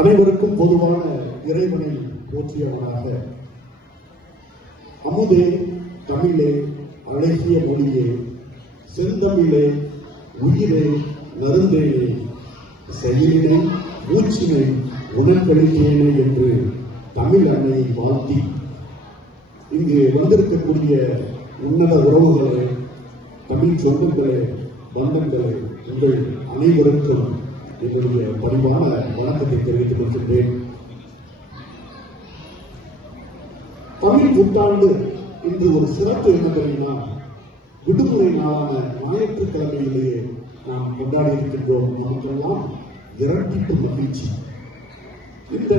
அனைவருக்கும் பொதுவான இறைவனை போற்றியவனாக, அமுதே தமிழே அழகிய மொழியே செந்தமிழே உயிரே நருந்தேனே செயலினை மூச்சினை உணர்வெளியேனே என்று தமிழ் அன்னையை வாழ்த்தி இங்கு வந்திருக்கக்கூடிய உன்னத உறவுகளே, தமிழ் சொந்தங்களே, பந்தங்களே, உங்கள் அனைவருக்கும் என்னுடைய பணிவான வணக்கத்தை தெரிவித்துக் கொள்கின்றேன். தமிழ் புத்தாண்டு இன்று ஒரு சிறப்பு என்ன தெரியுமா? விடுமுறை நாளான ஞாயிற்றுக்கிழமையிலேயே நாம் கொண்டாடி இருக்கின்றோம். நமக்கெல்லாம் இரட்டிப்பு மகிழ்ச்சி. இந்த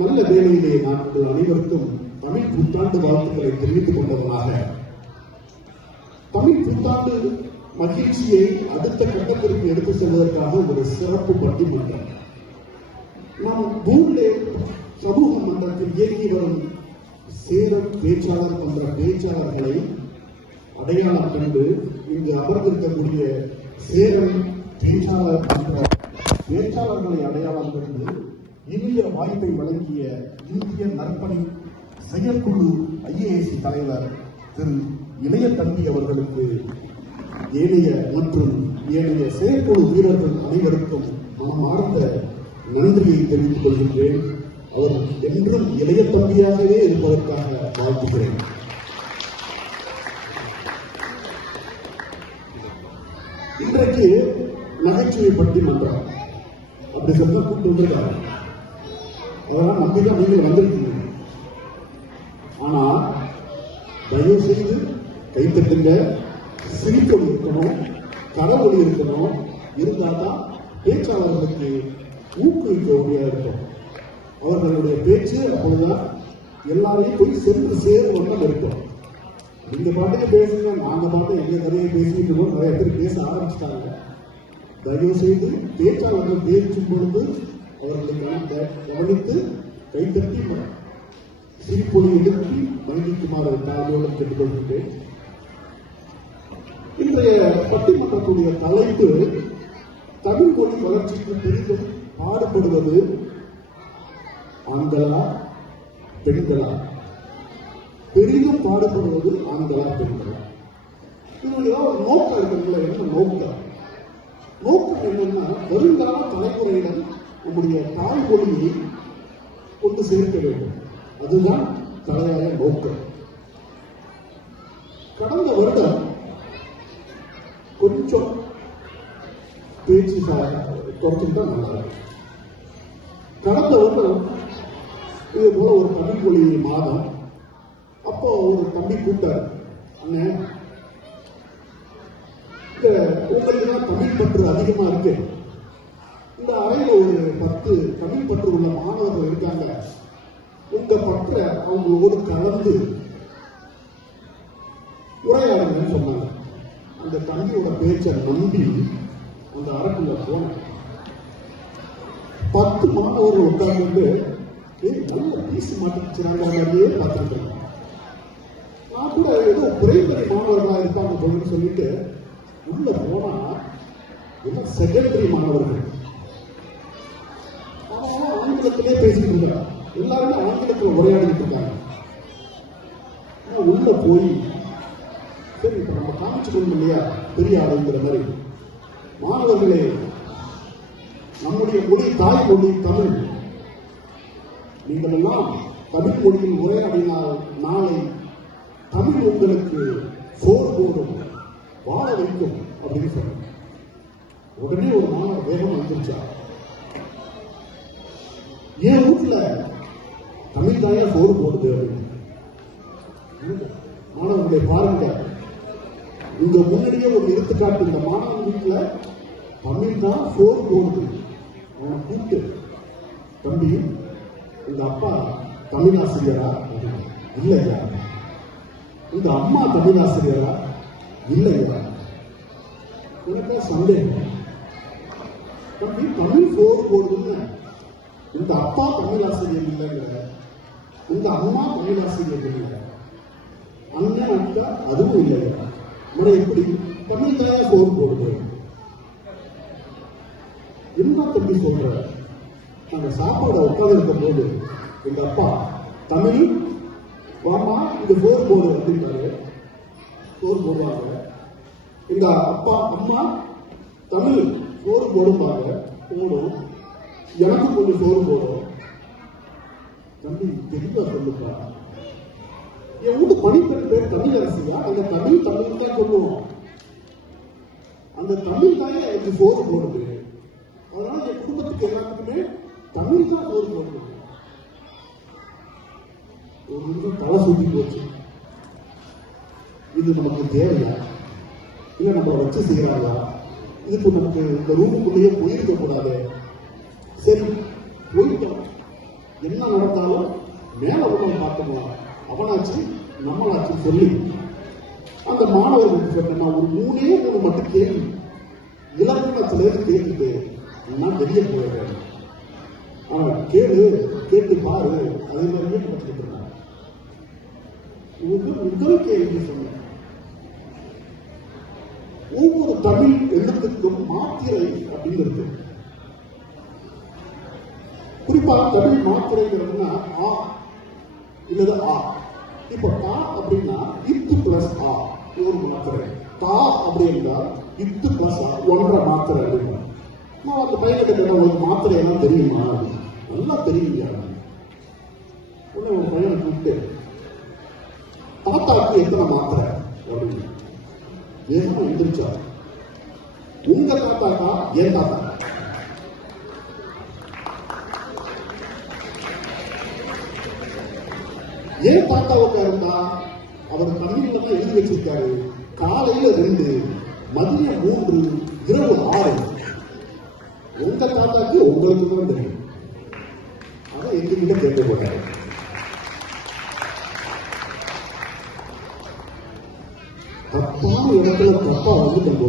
நல்ல வேளையிலே நான் உங்கள் அனைவருக்கும் தமிழ் புத்தாண்டு வாழ்த்துக்களை தெரிவித்துக் கொண்டவனாக, தமிழ் புத்தாண்டு மகிழ்ச்சியை அடுத்த கட்டத்திற்கு எடுத்து செல்வதற்காக ஒரு சிறப்பு பட்டிமன்றம் நாம் ஊரிலே சமூக மன்றத்தில் இயங்கி வரும் சேலம் பேச்சாளர் போன்ற பேச்சாளர்களை அடையாளம் கண்டு இங்கு அமர்ந்திருக்கக்கூடிய சேலம் பேச்சாளர் போன்ற பேச்சாளர்களை அடையாளம் கண்டு இனிய வாய்ப்பை வழங்கிய இந்திய நற்பணி செயற்குழு IAS தலைவர் திரு இளைய தம்பி அவர்களுக்கு ஏனைய மற்றும் ஏனைய செயற்குழு வீரர்கள் அனைவருக்கும் மனமார்ந்த நன்றியை தெரிவித்துக் கொள்கின்றேன். அவர் என்றும் இளைய தம்பியாகவே இருப்பதற்காக வாழ்த்துகிறேன். இன்றைக்கு நகைச்சுவை பட்டிமன்றம் அப்படி சொல்ல கூட்டு வந்திருக்காங்க. அதெல்லாம் நம்பிக்கை நீங்கள் வந்திருக்கீங்க. ஆனா தயவு செய்து கைத்தட்டுங்க, சிரிப்பொலி இருக்கணும், கரவொலி இருக்கணும். இருந்தால்தான் பேச்சாளர்களுக்கு ஊக்குவிக்க முடியாது இருக்கும். அவர்களுடைய பேச்சு அப்பொழுதுதான் எல்லாரையும் போய் சென்று சேரும் வண்ணம் இருக்கும். இந்த பாட்டுக்கு பேசுங்க, நாங்க பாட்டு எங்க கதையை பேசிட்டு இருக்கோம். நிறைய பேர் பேச ஆரம்பிச்சிட்டாங்க. தயவு செய்து பேச்சாளர்கள் பேசும் பொழுது அவர்களுக்கு கவனித்து கைத்தட்டி சிரிப்பொலி எழுப்பி வழங்கிக்குமாறு தாழ்வோடு கேட்டுக்கொள்கின்றேன். இன்றைய பட்டிமன்றத்துடைய தலைப்பு தமிழ் மொழி வளர்ச்சிக்கு பெரிதும் பாடுபடுவது ஆண்களா பெண்களா? பெரிதும் பாடுபடுவது ஆண்களா பெண்களா? இது ஏதாவது நோக்கம் இருக்கிறதுல என்ன நோக்கம்? நோக்கம் என்னன்னா, வருங்கால தலைமுறையிடம் நம்முடைய தாய்மொழியை கொண்டு சேர்க்க வேண்டும். அதுதான் தலையாய நோக்கம். கடந்த வருடம் கொஞ்சம் பேச்சு குறைச்சுட்டா நல்லா. கடந்த வருடம் இது போல ஒரு தமிழ் மொழி மாதம். அப்போ ஒரு தம்பி கூட்டார், அண்ணன் உங்களுக்கு தான் தமிழ் பற்று அதிகமா இருக்கு, இந்த அறையில ஒரு 10 தமிழ் பற்று உள்ள மாணவர்கள் இருக்காங்க, உங்க பற்ற அவங்களோடு கலந்து உரையாடுங்கன்னு சொன்னாங்க. அந்த தம்பியோட பேச்சை நம்பி அந்த அறைக்குள்ள போன 10 மாணவர்கள் உட்கார்ந்து நல்ல பீஸ் மாட்டிக்கிறாங்க பார்த்துட்டு. நான் கூட ஏதோ பிரைமரி மாணவர்களா இருப்பாங்க போன்னு சொல்லிட்டு உள்ள போனா எல்லாம் செகண்டரி மாணவர்கள். ஆங்கிலத்திலே பேசிட்டு இருக்காங்க, எல்லாருமே ஆங்கிலத்தில் உரையாடிட்டு இருக்காங்க. உள்ள போய் சரி இப்ப நம்ம காமிச்சுக்கணும் இல்லையா பெரிய ஆளுங்கிற மாதிரி, மாணவர்களே நம்முடைய மொழி தாய்மொழி தமிழ், நீங்கள் எல்லாம் தமிழ் மொழியில் உரையாடினால் நாளை தமிழ் உங்களுக்கு சோறு போடும், வாழ வைக்கும் அப்படின்னு சொன்ன உடனே ஒரு மாணவர் வேகம் வந்துருச்சா, என் வீட்டுல தமிழ் தாயா சோறு போடுது அப்படின்னு. மாணவர்களை பாருங்க, உங்க முன்னாடியே ஒரு எடுத்துக்காட்டு. இந்த மாணவன் வீட்டுல தமிழ் தான் சோறு போடுது. அவனை கூப்பிட்டு, தம்பி உங்க அப்பா தமிழாசிரியரா? இல்லையா. உங்க அம்மா தமிழாசிரியரா? இல்லையா. எனக்கா சந்தேகம், தம்பி தமிழ் சோறு போடுதுன்னு உங்க அப்பா தமிழாசிரியர் இல்லைங்கிற, உங்க அம்மா தமிழாசிரியர் இல்லை, அண்ணன் அக்கா அதுவும் இல்லையா, எப்படி தமிழ் தாயா சோறு போடுது? என்ன தம்பி சொல்ற? அந்த சாப்பாடை உட்கார்ந்து இருக்கும் போது எங்க அப்பா தமிழ் வாமா இது போர் போடு அப்படின்றாரு. போர் போடுவாங்க. எங்க அப்பா அம்மா தமிழ் சோறு போடுவாங்க. போடும். எனக்கு கொஞ்சம் சோறு போடும். தம்பி தெளிவா சொல்லுப்பா, என் வீட்டு பணிப்பெண் பேர் தமிழ் அரசியா? அந்த தமிழ் தமிழ் தான் சொல்லுவோம். அந்த தமிழ் தான் எனக்கு சோறு போடுது. அதனால என் குடும்பத்துக்கு எல்லாத்துக்குமே தமிழ் தான் சோறு போடுது. ஒரு நிமிஷம் தலை சுத்தி போச்சு. இது நமக்கு தேவையா? இல்ல நம்ம வச்சு செய்யறாங்களா? இதுக்கு நமக்கு இந்த ரூமுக்குள்ளேயே போயிருக்க கூடாது. சரி போயிட்டோம், என்ன நடந்தாலும் மேல ஒருவன் பார்க்கணும், அவனாச்சு நம்மளாச்சு சொல்லி அந்த மாணவர்களுக்கு சொன்னா ஒரு 3 மட்டும் கேள்வி இலக்கணத்திலேருந்து கேட்டுட்டு நான் வெளியே போயிடுறேன். அவன் கேட்டு பாரு, அதே மாதிரியே படிச்சுட்டு இருந்தான். முதல் கேள்வி சொன்னேன், ஒவ்வொரு தமிழ் எழுத்துக்கும் மாத்திரை அப்படின்னு இருக்கு. குறிப்பா தமிழ் மாத்திரைங்கிறதுனா ஆ இல்லது ஆ. இப்ப தா அப்படின்னா இத்து பிளஸ் ஆ ஒரு மாத்திரை. தா அப்படின்னா இத்து பிளஸ் ஆ 1.5 மாத்திரை அப்படின்னா. நான் அந்த பையன்கிட்ட ஒரு மாத்திரை எல்லாம் தெரியுமா? நல்லா தெரியுங்க. ஒரு பையனை கூப்பிட்டு தாத்தாவுக்கு எத்தனை மாத்திரை அப்படின்னு ஏமா எந்திரிச்சா, உங்க தாத்தாக்கா ஏன் தாத்தா? ஏன் தாத்தாவுக்கா இருந்தா அவர் தமிழ்ல தான் எழுதி வச்சிருக்காரு. காலையில 2, மதியம் 3, இரவு 6. உங்க தாத்தாக்கு உங்களுக்கு தான் தெரியும். அதான் எங்ககிட்ட கேட்க போட்டாரு. தப்பான இடத்துல தப்பா வந்து நம்ம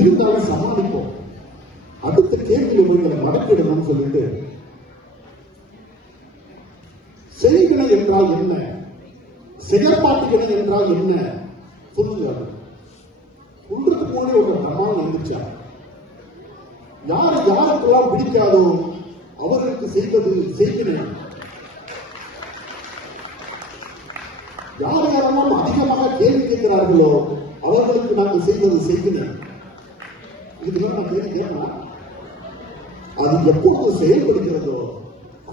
இருந்தாலும் சமாளிப்போம். அடுத்த கேள்வியில போய் மடக்கிடணும்னு சொல்லிட்டு செய்வினை என்றால் என்ன, செயற்பாட்டுகளை என்றால் என்ன சொல்லுகிறார். ஒன்றுக்கு போனே ஒரு பிரமாணம் இருந்துச்சா, யாருக்கெல்லாம் பிடிக்காதோ அவர்களுக்கு செய்வது செய்வினை. யாரெல்லாம் அதிகமாக கேள்வி கேட்கிறார்களோ அவர்களுக்கு நாங்கள் செய்வது செய்வினை. இதுதான் நான் கேள்வி கேட்கலாம். அது எப்பொழுது செயல்படுகிறதோ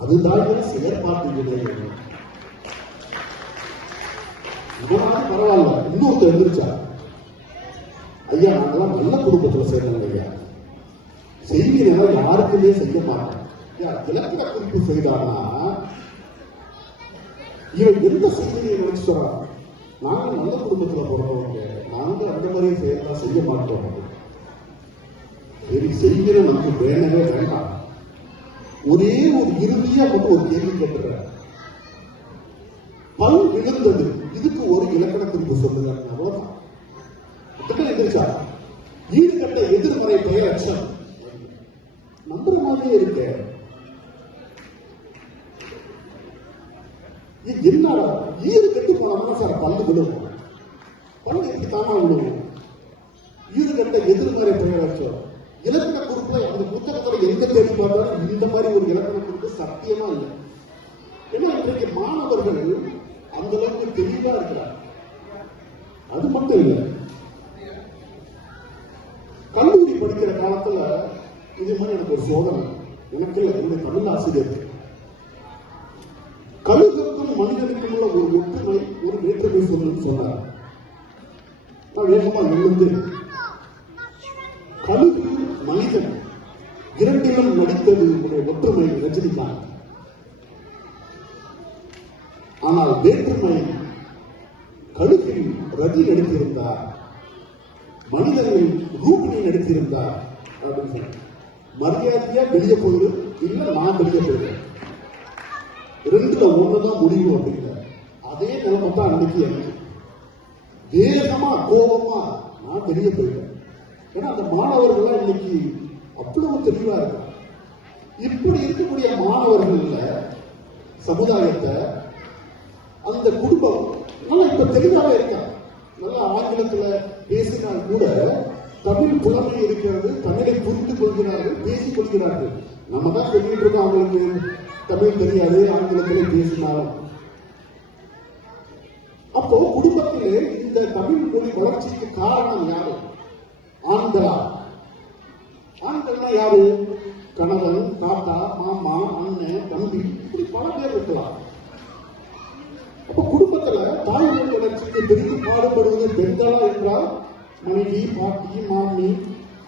அதுதான் செயற்பாட்டு நிலை. இதனால பரவாயில்ல. இன்னொருத்தர் எழுந்திருச்சா, ஐயா நாங்கெல்லாம் நல்ல குடும்பத்துல சேர்ந்தோம் ஐயா, செய்தியினா யாருக்குமே செய்ய மாட்டோம். இலக்கண குறிப்பு செய்தானா இவன் எந்த செய்தியை நினைச்சு சொல்றான், நாங்க நல்ல குடும்பத்துல பிறந்தவங்க, நாங்க அந்த மாதிரி செயலாம் செய்ய மாட்டோம். சரி செய்கிற நமக்கு வேணவே வேண்டாம். ஒரே ஒரு இறுதியா மட்டும் ஒரு கேள்வி கேட்டுற, பல் விழுந்தது, இதுக்கு ஒரு இலக்கண குறிப்பு சொல்லுங்க. எதிர்ச்சா ஈடுகட்ட எதிர்மறை பெயர் அச்சம் நம்புற மாதிரியே இருக்க. என்னடா ஈடு கட்டி போனோம்னா சார் பல்லு விழுவும், பல்லு எப்படி தாமா விழுவும். ஈடுகட்ட எதிர்மறை பெயர் அச்சம் இலக்கண குறிப்புல அந்த புத்தகத்துல எங்க தேடி பார்த்தாலும் இந்த மாதிரி ஒரு இலக்கண குறிப்பு சத்தியமா இல்லை. ஏன்னா இன்றைக்கு மாணவர்கள் அந்த அளவுக்கு தெளிவா இருக்கிறார். அது மட்டும் இல்லை, கல்லூரி படிக்கிற காலத்துல இது மாதிரி எனக்கு ஒரு சோதனை. எனக்கு இல்லை, என்னுடைய தமிழ் ஆசிரியர் கழுகுக்கும் மனிதனுக்கும் உள்ள ஒரு ஒற்றுமை ஒரு வேற்றுமை சொல்லுன்னு சொன்னார். நான் வேகமா எழுந்து கழுகு மனிதன் இரண்டிலும் நடித்தது உடைய ஒற்றுமை ரஜினிகாந்த். ஆனால் வேற்றுமை கழுகில் ரஜி நடித்திருந்தார், மனிதர்கள் ரூபினி நடித்திருந்தார் அப்படின்னு மரியாதையா வெளியே போயிரு, இல்ல நான் வெளியே போயிடுறேன், 2ல 1 தான் முடியும் அப்படிங்கிற அதே நிலைமை தான் அன்னைக்கு எனக்கு. வேகமா கோபமா நான் வெளியே போயிட்டேன். ஏன்னா அந்த மாணவர்கள் இன்னைக்கு அவ்வளவு தெளிவா இருக்கு. இப்படி இருக்கக்கூடிய மாணவர்கள் சமுதாயத்தை அந்த குடும்பம் நல்லா இப்ப தெளிவாக இருக்கா. நல்லா ஆங்கிலத்துல பேசினால் கூட தமிழ் புலமை இருக்கிறது, தமிழை புரிந்து கொள்கிறார்கள், பேசிக் கொள்கிறார்கள். நம்ம தான் சொல்லிட்டு இருக்கோம் அவங்களுக்கு தமிழ் தெரியாது, ஆங்கிலத்திலே பேசினாலும். அப்போ குடும்பத்திலே இந்த தமிழ் மொழி வளர்ச்சிக்கு காரணம் யாரு? ஆண்களா? ஆண்கள்னா யாரு? கணவன், தாத்தா, மாமா, அண்ணன், தம்பி, இப்படி பல பேர் இருக்கலாம். அப்ப குடும்பத்துல தாய்மொழி வளர்ச்சிக்கு பெரிதும் பாடுபடுவது பெண்களா என்றால் மனைவி, பாட்டி, மாமி,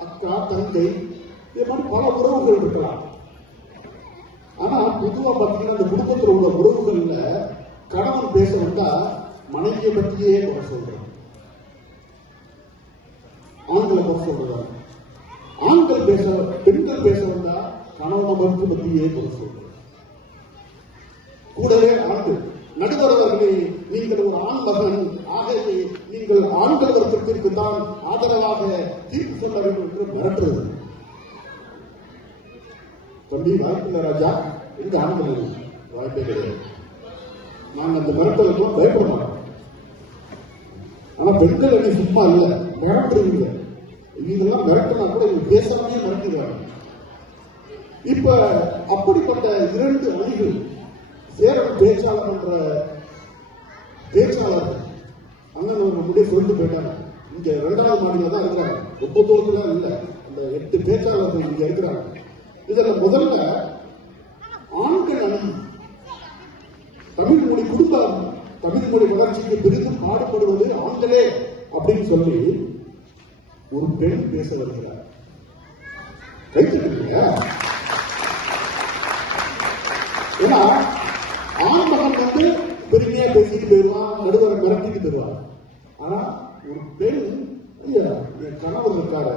அக்கா, தங்கை, இது மாதிரி பல உறவுகள் இருக்கலாம். ஆனா பொதுவா பாத்தீங்கன்னா இந்த குடும்பத்தில் உள்ள உறவுகள்ல கணவன் பேச வந்தா மனைவியை பற்றியே குறை சொல்றாங்க, ஆண்களை குறை சொல்றாங்க. ஆண்கள் பேச, பெண்கள் பேச வந்தா கணவனை பற்றியே குறை சொல்றாங்க. கூடவே ஆண்கள் நடுவர் அவர்களே, நீங்கள் ஒரு ஆண் மகன், ஆகவே நீங்கள் ஆண்கள் வர்க்கத்திற்கு தான் ஆதரவாக தீர்ப்பு சொல்ல வேண்டும் என்று மிரட்டுறது. தம்பி வாய்ப்பில்லை ராஜா, எங்க ஆண்கள் வாய்ப்பே கிடையாது. நாங்கள் அந்த மிரட்டலுக்கு பயப்பட மாட்டோம். ஆனா பெண்கள் என்ன சும்மா இல்ல, மிரட்டுறீங்க. இதெல்லாம் மிரட்டினா கூட இவங்க பேசாமே மிரட்டுறாங்க. இப்ப அப்படிப்பட்ட இரண்டு அணிகள் சேரன் பேச்சாளர் என்ற பேச்சாளர் அண்ணன் நம்முடைய சொல்லிட்டு போயிட்டாங்க. இங்க 2வது மாடியில தான் இருக்கிறாங்க, 30 இல்ல, அந்த 8 பேச்சாளர்கள் இங்க இருக்கிறாங்க. இதுல முதல்ல ஆண்கள் அணி தமிழ் மொழி குடும்பம், தமிழ் மொழி வளர்ச்சிக்கு பெரிதும் பாடுபடுவது ஆண்களே அப்படின்னு சொல்லி ஒரு பெண் பேச வருகிறார். கைத்தட்டுங்க. ஏன்னா ஆண் மகன் வந்து பெருமையா பேசிட்டு போயிடுவான், நடுவரை மிரட்டிட்டு போயிடுவான். ஆனா ஒரு பெண், என் கணவர் இருக்காரு,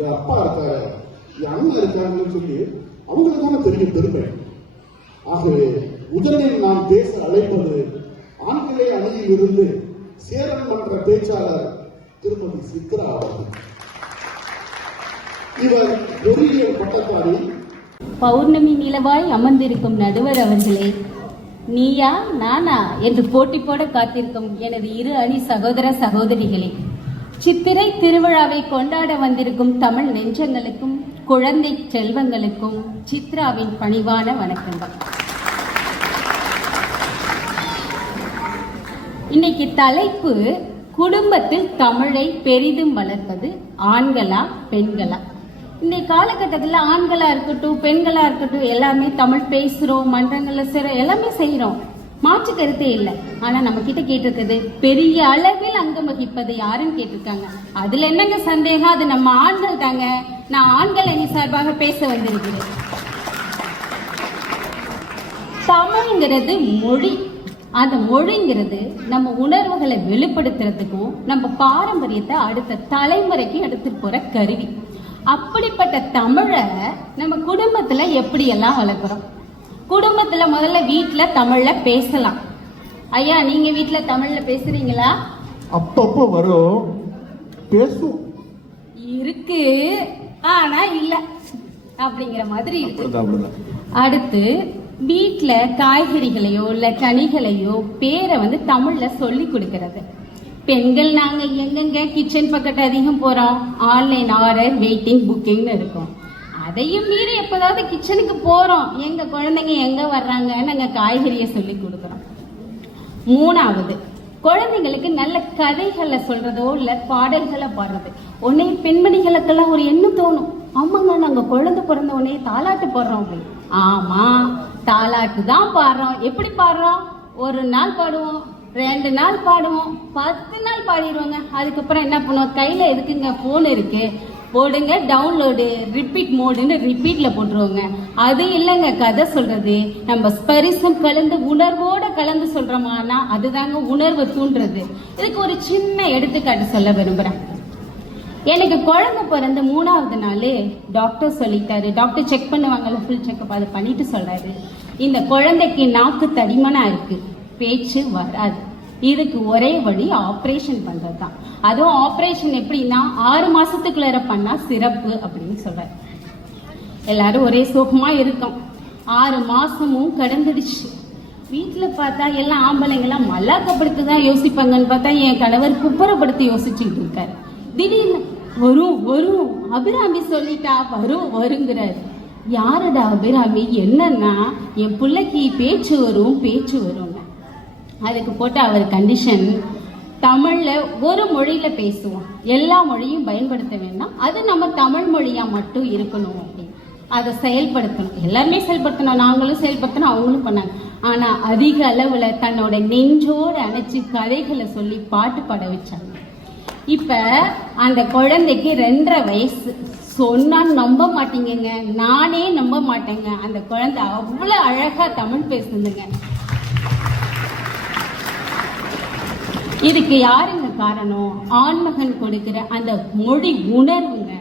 என் அப்பா இருக்காரு, என் அண்ணன் இருக்காருன்னு சொல்லி அவங்களுக்கு தானே தெரியும் பெருமை. ஆகவே முதலில் நாம் பேச அழைப்பது ஆண்களே அணியில் இருந்து சேரன் மன்ற பேச்சாளர் திருமதி சித்ரா அவர்கள். இவர் பொறியியல் பட்டதாரி. பௌர்ணமி நிலவாய் அமர்ந்திருக்கும் நடுவர் அவர்களே, நீயா நானா என்று போட்டி போட காத்திருக்கும் எனது இரு அணி சகோதர சகோதரிகளே, சித்திரை திருவிழாவை கொண்டாட வந்திருக்கும் தமிழ் நெஞ்சங்களுக்கும் குழந்தை செல்வங்களுக்கும் சித்ராவின் பணிவான வணக்கங்கள். இன்னைக்கு தலைப்பு குடும்பத்தில் தமிழை பெரிதும் வளர்ப்பது ஆண்களா பெண்களா. இந்த காலகட்டத்தில் ஆண்களா இருக்கட்டும் பெண்களா இருக்கட்டும் எல்லாமே தமிழ் பேசுறோம், மன்றங்கள்ல செய்றோம், எல்லாமே செய்யறோம், மாற்று கருத்தே இல்லை. ஆனா நம்ம கிட்ட கேட்டிருக்கிறது பெரிய அளவில் அங்கம் வகிப்பது யாருன்னு கேட்டிருக்காங்க. அதுல என்னங்க சந்தேகம், அது நம்ம ஆண்கள் தாங்க. நான் ஆண்கள் அணி சார்பாக பேச வந்திருக்கிறேன். தமிழ்ங்கிறது மொழி. அந்த மொழிங்கிறது நம்ம உணர்வுகளை வெளிப்படுத்துறதுக்கும் நம்ம பாரம்பரியத்தை அடுத்த தலைமுறைக்கு எடுத்துட்டு போற கருவி. அப்படிப்பட்ட தமிழை நம்ம குடும்பத்துல எப்படி எல்லாம் வளர்க்குறோம்? குடும்பத்துல முதல்ல வீட்டுல தமிழ்ல பேசலாம். ஐயா, நீங்க வீட்டுல தமிழ்ல பேசுறீங்களா? அப்பப்போ வரும், பேசும் இருக்கு, ஆனா இல்ல அப்படிங்கிற மாதிரி இருக்கு. அடுத்து வீட்டுல காய்கறிகளையோ இல்ல கனிகளையோ பேரை தமிழ்ல சொல்லி கொடுக்கறது. பெண்கள் நாங்க எங்கெங்க கிச்சன் பக்கத்து அதிகம் போறோம், ஆன்லைன் ஆர்டர், வெயிட்டிங், புக்கிங்னு இருக்கும். அதையும் மீறி எப்போதாவது கிச்சனுக்கு போறோம், எங்க குழந்தைங்க எங்க வர்றாங்க, நாங்க காய்கறியை சொல்லி கொடுக்குறோம். 3வது, குழந்தைங்களுக்கு நல்ல கதைகளை சொல்றதோ இல்ல பாடல்களை பாடுறது. உடனே பெண்மணிகளுக்கெல்லாம் ஒரு எண்ணம் தோணும், ஆமாங்க நாங்க குழந்தை பிறந்த உடனே தாலாட்டு பாடுறோம் அப்படின்னு. ஆமா, தாலாட்டு தான் பாடுறோம். எப்படி பாடுறோம்? 1 நாள் பாடுவோம், 2 நாள் பாடுவோம், 10 நாள் பாடிடுவோங்க. அதுக்கப்புறம் என்ன பண்ணுவோம்? கையில எதுக்குங்க போன் இருக்கு, போடுங்க டவுன்லோடு, ரிப்பீட் மோடுன்னு ரிப்பீட்ல போட்டுருவோங்க. அது இல்லைங்க கதை சொல்றது. நம்ம ஸ்பரிசம் கலந்து உணர்வோட கலந்து சொல்றோமானா அதுதாங்க உணர்வை தூண்டுறது. இதுக்கு ஒரு சின்ன எடுத்துக்காட்டு சொல்ல விரும்புறேன். எனக்கு குழந்தை பிறந்த 3வது நாள் டாக்டர் சொல்லிட்டாரு, டாக்டர் செக் பண்ணுவாங்கல்ல, ஃபுல் செக்அப், அதை பண்ணிட்டு சொல்றாரு, இந்த குழந்தைக்கு நாக்கு தடிமனா இருக்கு, பேச்சு வராது, இதுக்கு ஒரே வழி ஆப்ரேஷன் பண்றது தான். அதுவும் ஆப்ரேஷன் எப்படின்னா 6 மாசத்துக்குள்ள பண்ணா சிறப்பு அப்படின்னு சொல்றாரு. எல்லாரும் ஒரே சோகமா இருக்கும். 6 மாசமும் கடந்துடுச்சு. வீட்டுல பார்த்தா எல்லாம் ஆம்பளைங்கெல்லாம் மல்லாக்கப்படுத்துதான் யோசிப்பாங்கன்னு பார்த்தா என் கணவர் குப்புறப்படுத்தி யோசிச்சுட்டு இருக்காரு. திடீர்னு வரும் வரும், அபிராமி சொல்லிட்டா வரும் வருங்கிறாரு. யாருடா அபிராமி? என்னன்னா என் பிள்ளைக்கு பேச்சு வரும்னு. அதுக்கு போட்டு அவர் கண்டிஷன், தமிழ்ல ஒரு மொழியில பேசுவோம், எல்லா மொழியும் பயன்படுத்த வேண்டாம், அது நம்ம தமிழ் மொழியா மட்டும் இருக்கணும் அப்படின்னு. அதை செயல்படுத்தணும், எல்லாருமே செயல்படுத்தணும், நாங்களும் செயல்படுத்தணும், அவங்களும் பண்ணாங்க. ஆனா அதிக அளவுல தன்னோட நெஞ்சோடு அணைச்சு கதைகளை சொல்லி பாட்டு பாட வச்சாங்க. இப்ப அந்த குழந்தைக்கு 2.5 வயசு. சொன்னா நம்ப மாட்டீங்கங்க, நானே நம்ப மாட்டேங்க. அந்த குழந்தை அவ்வளவு அழகா தமிழ் பேசுதுங்க. இதுக்கு யாருங்க காரணம்? ஆண்மகன் கொடுக்கிற அந்த மொழி உணர்வுங்க.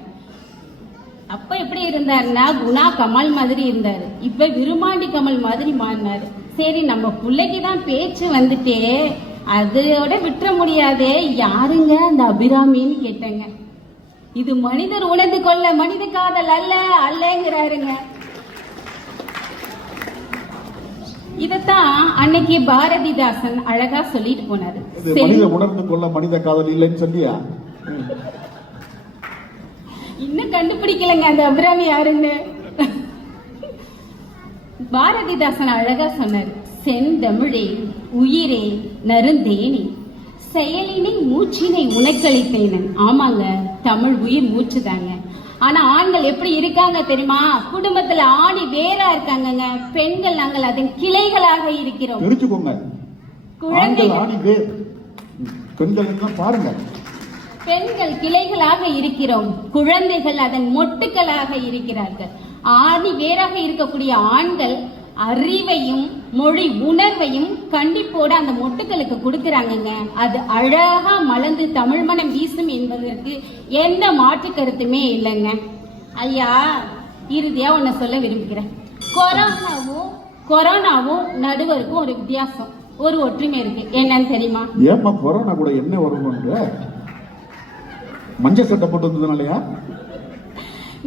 அப்ப எப்படி இருந்தாருன்னா குணா கமல் மாதிரி இருந்தாரு, இப்ப விருமாண்டி கமல் மாதிரி மாறினாரு. சரி, நம்ம பிள்ளைக்கு தான் பேச்சு வந்துட்டே, அதோட விட்டுற முடியாதே, யாருங்க அந்த அபிராமின்னு கேட்டேங்க. இது மனிதர் உணர்ந்து கொள்ள மனித காதல் அல்லங்கிறாருங்க. இதத்தான் அன்னைக்கு பாரதிதாசன் அழகா சொல்லிட்டு போனாரு. மனித உணர்ந்து கொள்ள மனித காதல் இல்லைன்னு சொல்லியா? இன்னும் கண்டுபிடிக்கலங்க அந்த அபிராமி யாருன்னு. பாரதிதாசன் அழகா சொன்னாரு, செந்தமிழே உயிரே நருந்தேனே செயலினை மூச்சினை உனக்களித்தேனன். ஆமாங்க, தமிழ் உயிர் மூச்சு தாங்க. ஆனா ஆண்கள் எப்படி இருக்காங்க தெரியுமா? குடும்பத்துல ஆணி வேறா இருக்காங்கங்க, பெண்கள் நாங்கள் அதன் கிளைகளாக இருக்கிறோம். தெரிஞ்சுக்கோங்க, ஆண்கள் ஆணி வேர், பெண்கள் பாருங்க, பெண்கள் கிளைகளாக இருக்கிறோம், குழந்தைகள் அதன் மொட்டுக்களாக இருக்கிறார்கள். ஆணி வேறாக இருக்கக்கூடிய ஆண்கள் அறிவையும் மொழி உணர்வையும் கண்டிப்போட அந்த மொட்டுக்களுக்கு கொடுக்கறாங்கங்க. அது அழகா மலர்ந்து தமிழ் மனம் வீசும் என்பதற்கு எந்த மாற்று கருத்துமே இல்லைங்க. ஐயா, இறுதியா ஒன்ன சொல்ல விரும்புகிறேன். கொரோனாவும் நடுவருக்கும் ஒரு வித்தியாசம், ஒரு ஒற்றுமை இருக்கு. என்னன்னு தெரியுமா? ஏமா கொரோனா கூட என்ன வரும்ன்ற மஞ்சள் சட்டை போட்டு வந்ததுனாலயா?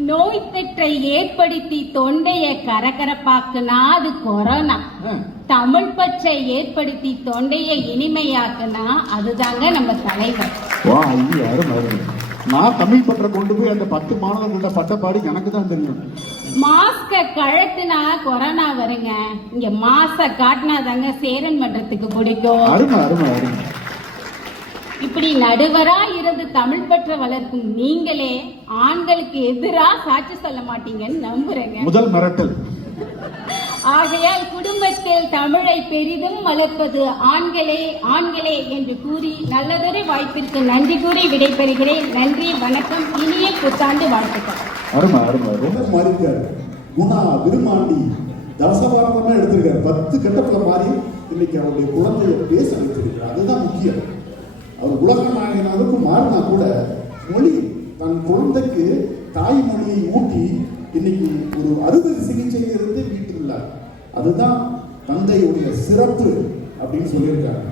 நோய் தொற்றை ஏற்படுத்தி தொண்டையை கரகரப்பாக்குனா அது கொரோனா. தமிழ் பற்றை ஏற்படுத்தி தொண்டையை இனிமையாக்குனா அதுதாங்க நம்ம தலைவர். நான் தமிழ் பற்ற கொண்டு போய் அந்த 10 மாணவர்களோட பட்டப்பாடி எனக்கு தான் தெரியும். மாஸ்க கழட்டுனா கொரோனா வருங்க, இங்க மாச காட்டினா தாங்க சேரன் மன்றத்துக்கு பிடிக்கும். அருமை அருமை அருமை. இப்படி நடுவரா இருந்து தமிழ் பற்ற வளர்க்கும் நீங்களே ஆண்களுக்கு எதிரா சாட்சி சொல்ல மாட்டீங்கன்னு நம்புறேங்க. முதல் மிரட்டல். ஆகையால் குடும்பத்தில் தமிழை பெரிதும் வளர்ப்பது ஆண்களே என்று கூறி நல்லதொரு வாய்ப்பிற்கு நன்றி கூறி விடைபெறுகிறேன். நன்றி, வணக்கம், இனிய புத்தாண்டு வாழ்த்துக்கள். அருமை அருமை. ரொம்ப மாறிருக்காரு. குணா விருமாண்டி தசவாரமா எடுத்திருக்காரு. 10 கட்டத்துல மாறி இன்னைக்கு அவருடைய குழந்தைய பேச வைத்திருக்கிறார். அதுதான் முக்கியம். அவர் உலக நாயகனாருக்கு மாறினா கூட மொழி தன் குழந்தைக்கு தாய்மொழியை ஊட்டி இன்னைக்கு ஒரு அறுவை சிகிச்சையிலிருந்து மீட்டுள்ளார். அதுதான் தந்தையுடைய சிறப்பு அப்படின்னு சொல்லியிருக்காங்க.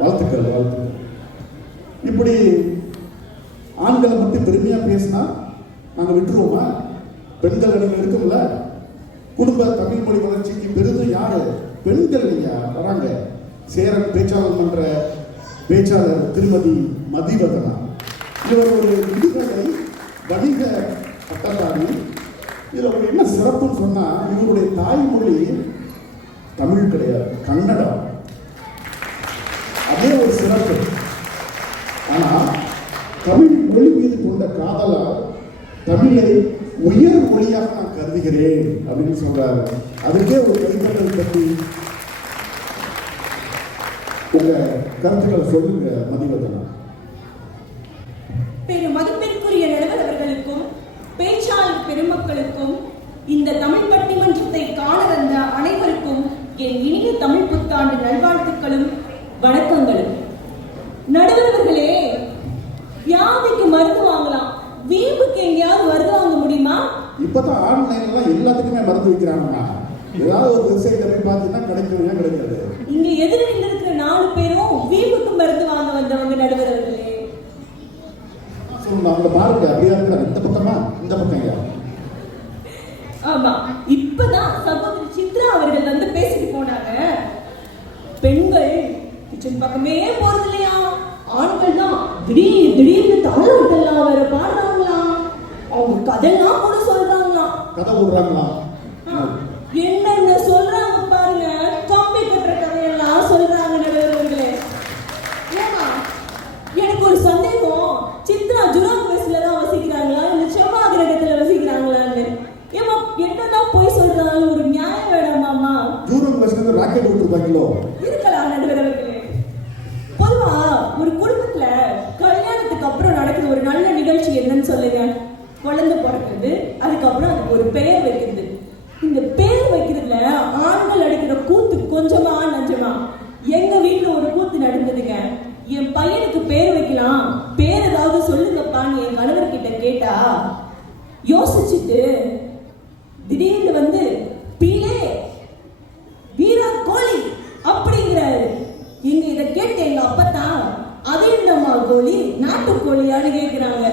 வாழ்த்துக்கள் வாழ்த்துக்கள். இப்படி ஆண்களை மட்டும் பெருமையா பேசினா நாங்க விட்டுருவோமா? பெண்கள் இடங்கள் இருக்கும்ல. குடும்ப தமிழ் மொழி வளர்ச்சிக்கு பெரிதும் யாரு? பெண்கள் இல்லையா வராங்க. சேரன் பேச்சாளர் மன்ற பேச்சாளர் திருமதி மதிவதனா, இவர் ஒரு விடுதலை வணிக பட்டதாரி. இதுல ஒரு என்ன சிறப்புன்னு சொன்னா, இவருடைய தாய்மொழி தமிழ் கிடையாது, கன்னடம். அதே ஒரு சிறப்பு. ஆனா தமிழ் மொழி மீது கொண்ட காதலால் தமிழை உயர் மொழியாக நான் கருதுகிறேன் அப்படின்னு சொல்றாரு. அதுக்கே ஒரு கைத்தட்டல் பற்றி உங்க கருத்துக்களை சொல்லுங்க மதிவதனா. பெரும் மதிப்பிற்குரிய நடுவர் அவர்களுக்கும் பேச்சாளர் பெருமக்களுக்கும் இந்த தமிழ் பட்டிமன்றத்தை காண வந்த அனைவருக்கும் என் இனிய தமிழ் புத்தாண்டு நல்வாழ்த்துக்களும் வணக்கங்களும். நடுவர் அவர்களே, வியாதிக்கு மருந்து வாங்கலாம், வீம்புக்கு எங்கேயாவது மருந்து வாங்க முடியுமா? இப்பதான் ஆன்லைன்ல எல்லாத்துக்குமே மருந்து வைக்கிறாங்கம்மா. ஏதாவது ஒரு வெப்சைட்ல போய் பார்த்தீங்கன்னா கிடைக்கும், கிடைக்காது. இங்க எதிரில் இருக்கிற 4 பேரும் வீம்புக்கு மருந்து வாங்க வந்தவங்க நடுவர் அவர்களே. அவங்க பாருங்க, அப்படியா இருக்கிறாங்க. இந்த பக்கமா இந்த பக்கம். ஆமா, இப்பதான் சகோதரி சித்ரா அவர்கள் வந்து பேசிட்டு போனாங்க. பெண்கள் கிச்சன் பக்கமே போறது இல்லையா, ஆண்கள் தான் திடீர்னு தாளாட்டெல்லாம் வேற பாடுறாங்களாம், அவங்க கதையெல்லாம் கூட சொல்றாங்களாம். கதை விடுறாங்களா? என்னென்ன சொல்றாங்க பாருங்க. கம்பி கட்டுற கதையெல்லாம் சொல்றாங்க நடுவர்களே. ஏமா எனக்கு ஒரு சந்தேகம், சித்ரா ஜுராங் வெஸ்ட்ல தான் வசிக்கிறாங்களா இல்ல செவ்வாய் கிரகத்துல வசிக்கிறாங்களான்னு. ஏமா என்னதான் போய் சொல்றாங்க, ஒரு நியாயம் வேண்டாமாமா? ஜூரங் வெஸ்ட்ல ராக்கெட் விட்டுருப்பாங்களோ? இருக்கலாம் நடுவர்களே. பொதுவா ஒரு குடும்பத்துல கல்யாணத்துக்கு அப்புறம் நடக்கிற ஒரு நல்ல நிகழ்ச்சி என்னன்னு சொல்லுங்க. குழந்தை பிறக்கிறது, அதுக்கப்புறம் அதுக்கு ஒரு பெயர் வைக்கிறது. இந்த பேர் வைக்கிறதுல ஆண்கள் அடிக்கிற கூத்து கொஞ்சமா நஞ்சமா? எங்க வீட்டுல ஒரு கூத்து நடந்ததுங்க. என் பையனுக்கு பேர் வைக்கலாம், பேர் ஏதாவது சொல்லுங்கப்பான்னு என் கணவர் கிட்ட கேட்டா யோசிச்சுட்டு திடீர்னு வந்து பீலே வீராட் கோலி அப்படிங்கிறாரு. இங்க இதை கேட்டு எங்க அப்பத்தான் அது என்னம்மா கோலி, நாட்டுக்கோழியான்னு கேட்கிறாங்க.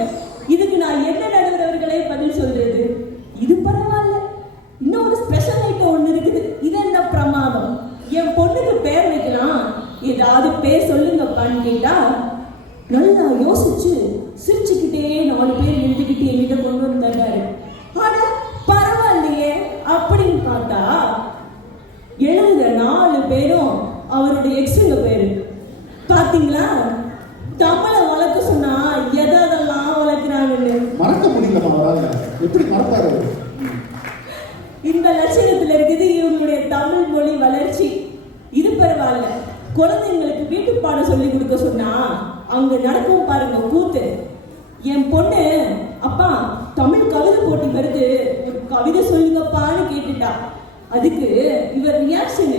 இதுக்கு நான் என்ன நடுவர்களே பதில் சொல்றது? இது பரவாயில்ல, இன்னும் ஒரு ஸ்பெஷல் ஐட்டம் ஒண்ணு இருக்குது. இது என்ன பிரமாதம், என் பொண்ணுக்கு பேர் வைக்கலாம், ஏதாவது பேர் சொல்லுங்கப்பான்னு கேட்டா நல்லா யோசிச்சு சிரிச்சுக்கிட்டே 4 பேர் எழுதிக்கிட்டு என்கிட்ட கொண்டு வந்தாரு. ஆனா பரவாயில்லையே அப்படின்னு பார்த்தா எழுதுற 4 பேரும் அவருடைய எக்ஸுங்க பேரு. பாத்தீங்களா, தமிழை வளர்க்க சொன்னா எதெல்லாம் வளர்க்கிறாங்கன்னு மறக்க முடியலமா அவரால. எப்படி மறப்பாரு? இந்த லட்சணத்துல இருக்குது இவங்களுடைய தமிழ் மொழி வளர்ச்சி. இது பரவாயில்ல. குழந்தைங்களுக்கு வீட்டு பாடம் சொல்லி கொடுக்க சொன்னா அங்க நடக்கும் பாருங்க கூத்து. என் பொண்ணு அப்பா தமிழ் கவிதை போட்டி வருது, ஒரு கவிதை சொல்லுங்கப்பான்னு கேட்டுட்டா. அதுக்கு இவர் ரியாக்ஷன்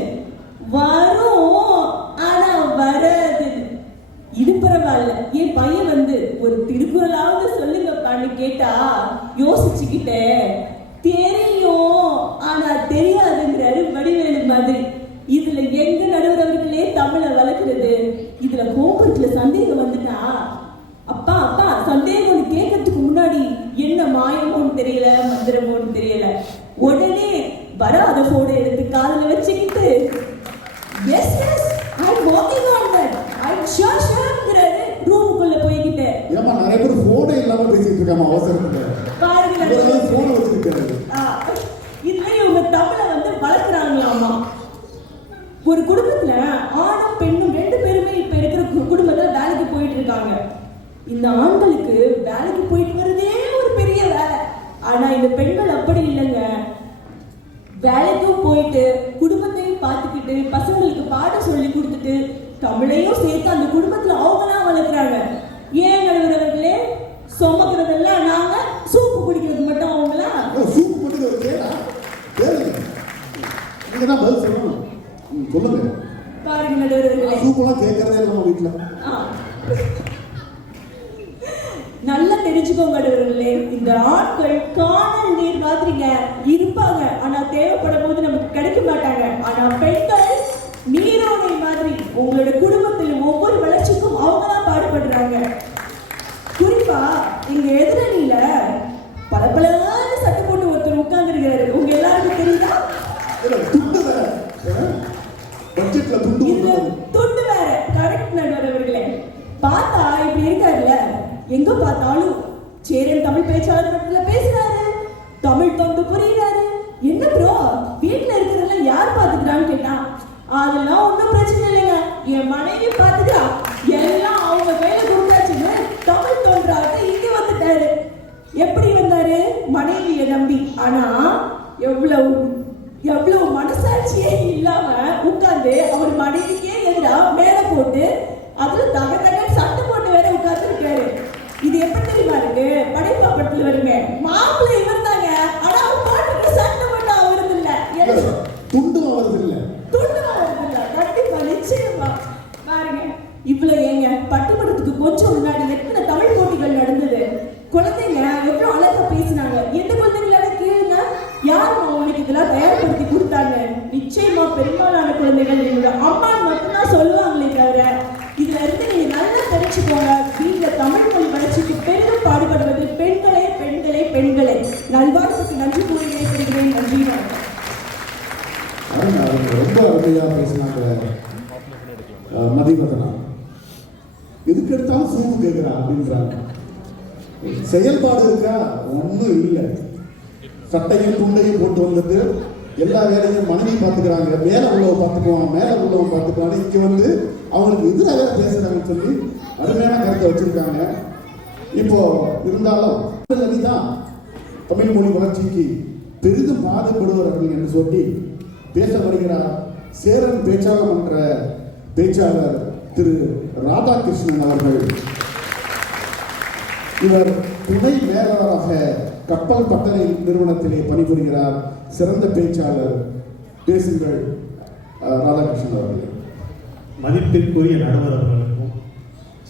வரும் ஆனா வராது. இது பரவாயில்ல. என் பையன் வந்து ஒரு திருக்குறளாவது சொல்லுங்கப்பான்னு கேட்டா யோசிச்சுக்கிட்டே தெரியும் ஆனா தெரியாதுங்கிறாரு வடிவேலு மாதிரி. இதுல எங்க நடுவர்களே தமிழை வளர்க்கிறது? இதுல ஹோம்ஒர்க்ல சந்தேகம் வந்துட்டா அப்பா அப்பா சந்தேகம் கேட்கறதுக்கு முன்னாடி என்ன மாயமோன்னு தெரியல, மந்திரமோன்னு தெரியல, உடனே வராத போனை எடுத்து காதுல வச்சுக்கிட்டு yes yes I am working on that I am ஷூர்ங்கிறாரு ரூமுக்குள்ள போய்கிட்டு. ஏமா நிறைய பேர் போனே இல்லாம பேசிட்டு இருக்காம அவசரத்துல பாருங்க போனை வச்சிருக்காரு. இதுல இவங்க தமிழை வந்து வளர்க்குறாங்களாமா. ஒரு குடும்பத்துல ஆணும் பெண்ணும் 2 பேருமே இப்ப இருக்கிற குடும்பத்துல வேலைக்கு போயிட்டு இருக்காங்க. இந்த ஆண்களுக்கு வேலைக்கு போயிட்டு வரதே ஒரு பெரிய வேலை. ஆனா இந்த பெண்கள் அப்படி இல்லைங்க. வேலைக்கும் போயிட்டு குடும்பத்தையும் பார்த்துக்கிட்டு பசங்களுக்கு பாடம் சொல்லி கொடுத்துட்டு தமிழையும் சேர்த்து அந்த குடும்பத்துல அவங்களாம் வளர்க்குறாங்க. ஏன் நடுவர்களே? சுமக்கிறதெல்லாம் நாங்க, சூப்பு குடிக்கிறது மட்டும் அவங்களா? சூப்பு குடிக்கிறது கேட்டா கேளுங்க, நீங்க தான் பதில் சொல்லணும். சொல்லுங்க. பாருங்க நடுவர்களே, சூப்பெல்லாம் கேட்கறதே இல்லை வீட்டுல. நல்லா தெரிஞ்சுக்கோங்க நடுவர்களே, இந்த ஆட்கள் காணல் நீர் மாதிரிங்க இருப்பாங்க. ஆனா தேவைப்படும் போது நமக்கு கிடைக்க மாட்டாங்க. ஆனா பெண்கள் நீரோடை மாதிரி உங்களோட குடும்பத்தில் ஒவ்வொரு வளர்ச்சிக்கும் அவங்கதான் பாடுபடுறாங்க. குறிப்பா எங்க எதிரணியில பலபலமான சட்டை போட்டு ஒருத்தர் உட்கார்ந்து இருக்காரு. உங்க எல்லாருக்கும் தெரியுதா? துண்டு வேற. கரெக்ட் நடுவர்களே. பார்த்தா இப்படி இருக்காருல்ல, எங்க பார்த்தாலும் சேரன் தமிழ் பேச்சாளர் மட்டத்துல பேசுறாரு, தமிழ் தொண்டு புரியுறாரு. என்ன ப்ரோ வீட்டுல இருக்கிறதெல்லாம் யார் பாத்துக்கிறான்னு கேட்டா, அதெல்லாம் ஒன்றும் பிரச்சனை இல்லைங்க, என் மனைவி பாத்துக்கிறா, எல்லாம் அவங்க கையில கொடுத்தாச்சுன்னு தமிழ் தொண்டாட்டு இங்க வந்துட்டாரு. எப்படி வந்தாரு? மனைவியை நம்பி. ஆனா எவ்வளவு மனசாட்சியே இல்லாம உட்கார்ந்து அவர் மனைவிக்கே எதிரா மேல போட்டு அதுல தக சட்டை போட்டு வேற உட்கார்ந்து இருக்காரு. இது எப்படி தெரியுமா இருக்கு? படைப்பா படத்துல வருங்க, மாப்பிள்ளை இவர் தாங்க, ஆனா அவர் பாட்டுக்கு சட்டை மட்டும் அவரது இல்ல, துண்டு அவரது இல்ல, கண்டிப்பா நிச்சயமா. பாருங்க இவ்வளவு ஏங்க பட்டுமன்றத்துக்கு கொஞ்சம் முன்னாடி எத்தனை தமிழ் போட்டிகள் நடந்தது. குழந்தைங்க எவ்வளவு அழகா பேசினாங்க. எந்த குழந்தைங்களோட கேளுங்க, யாரும் அவங்களுக்கு இதெல்லாம் தயார்படுத்தி கொடுத்தாங்க? நிச்சயமா பெரும்பாலான குழந்தைகள் என்னோட அம்மா மட்டும்தான் சொல்லுவாங்களே தவிர. இதுல இருந்து நீங்க நல்லா தெரிஞ்சுக்கோங்க, வீட்டுல தமிழ் மொழி வளர்ச்சிக்கு பெரிதும் பாடுபடுவது பெண்களே பெண்களே பெண்களே. நல்வாழ்வுக்கு நன்றி கூறி விடைபெறுகிறேன். நன்றி. ரொம்ப அருமையா பேசினாங்க மதிவதனா. எதுக்கு எடுத்தாலும் சூப்பு கேட்கிறா அப்படின்றாங்க. செயல்பாடு இருக்கா? ஒன்றும் இல்லை. சட்டையும் துண்டையும் போட்டு வந்துட்டு எல்லா வேலையும் மனைவி பார்த்துக்கிறாங்க, மேலே உள்ளவ பார்த்துக்குவான், மேலே உள்ளவன் பார்த்துக்குவான்னு இங்கே வந்து அவங்களுக்கு எதிராக வேலை பேசுகிறாங்கன்னு சொல்லி அருமையான கருத்தை வச்சிருக்காங்க. இப்போ இருந்தாலும் தான் தமிழ் மொழி வளர்ச்சிக்கு பெரிதும் பாடுபடுவார்கள் என்று சொல்லி பேச வருகிறார் சேரன் பேச்சாளர் என்ற பேச்சாளர் திரு ராதாகிருஷ்ணன் அவர்கள். இவர் துணை மேலாளராக கப்பல் பட்டறை நிறுவனத்திலே பணிபுரிகிறார். சிறந்த பேச்சாளர், பேசுங்கள் ராதாகிருஷ்ணன் அவர்கள். மதிப்பிற்குரிய நடுவர் அவர்களுக்கும்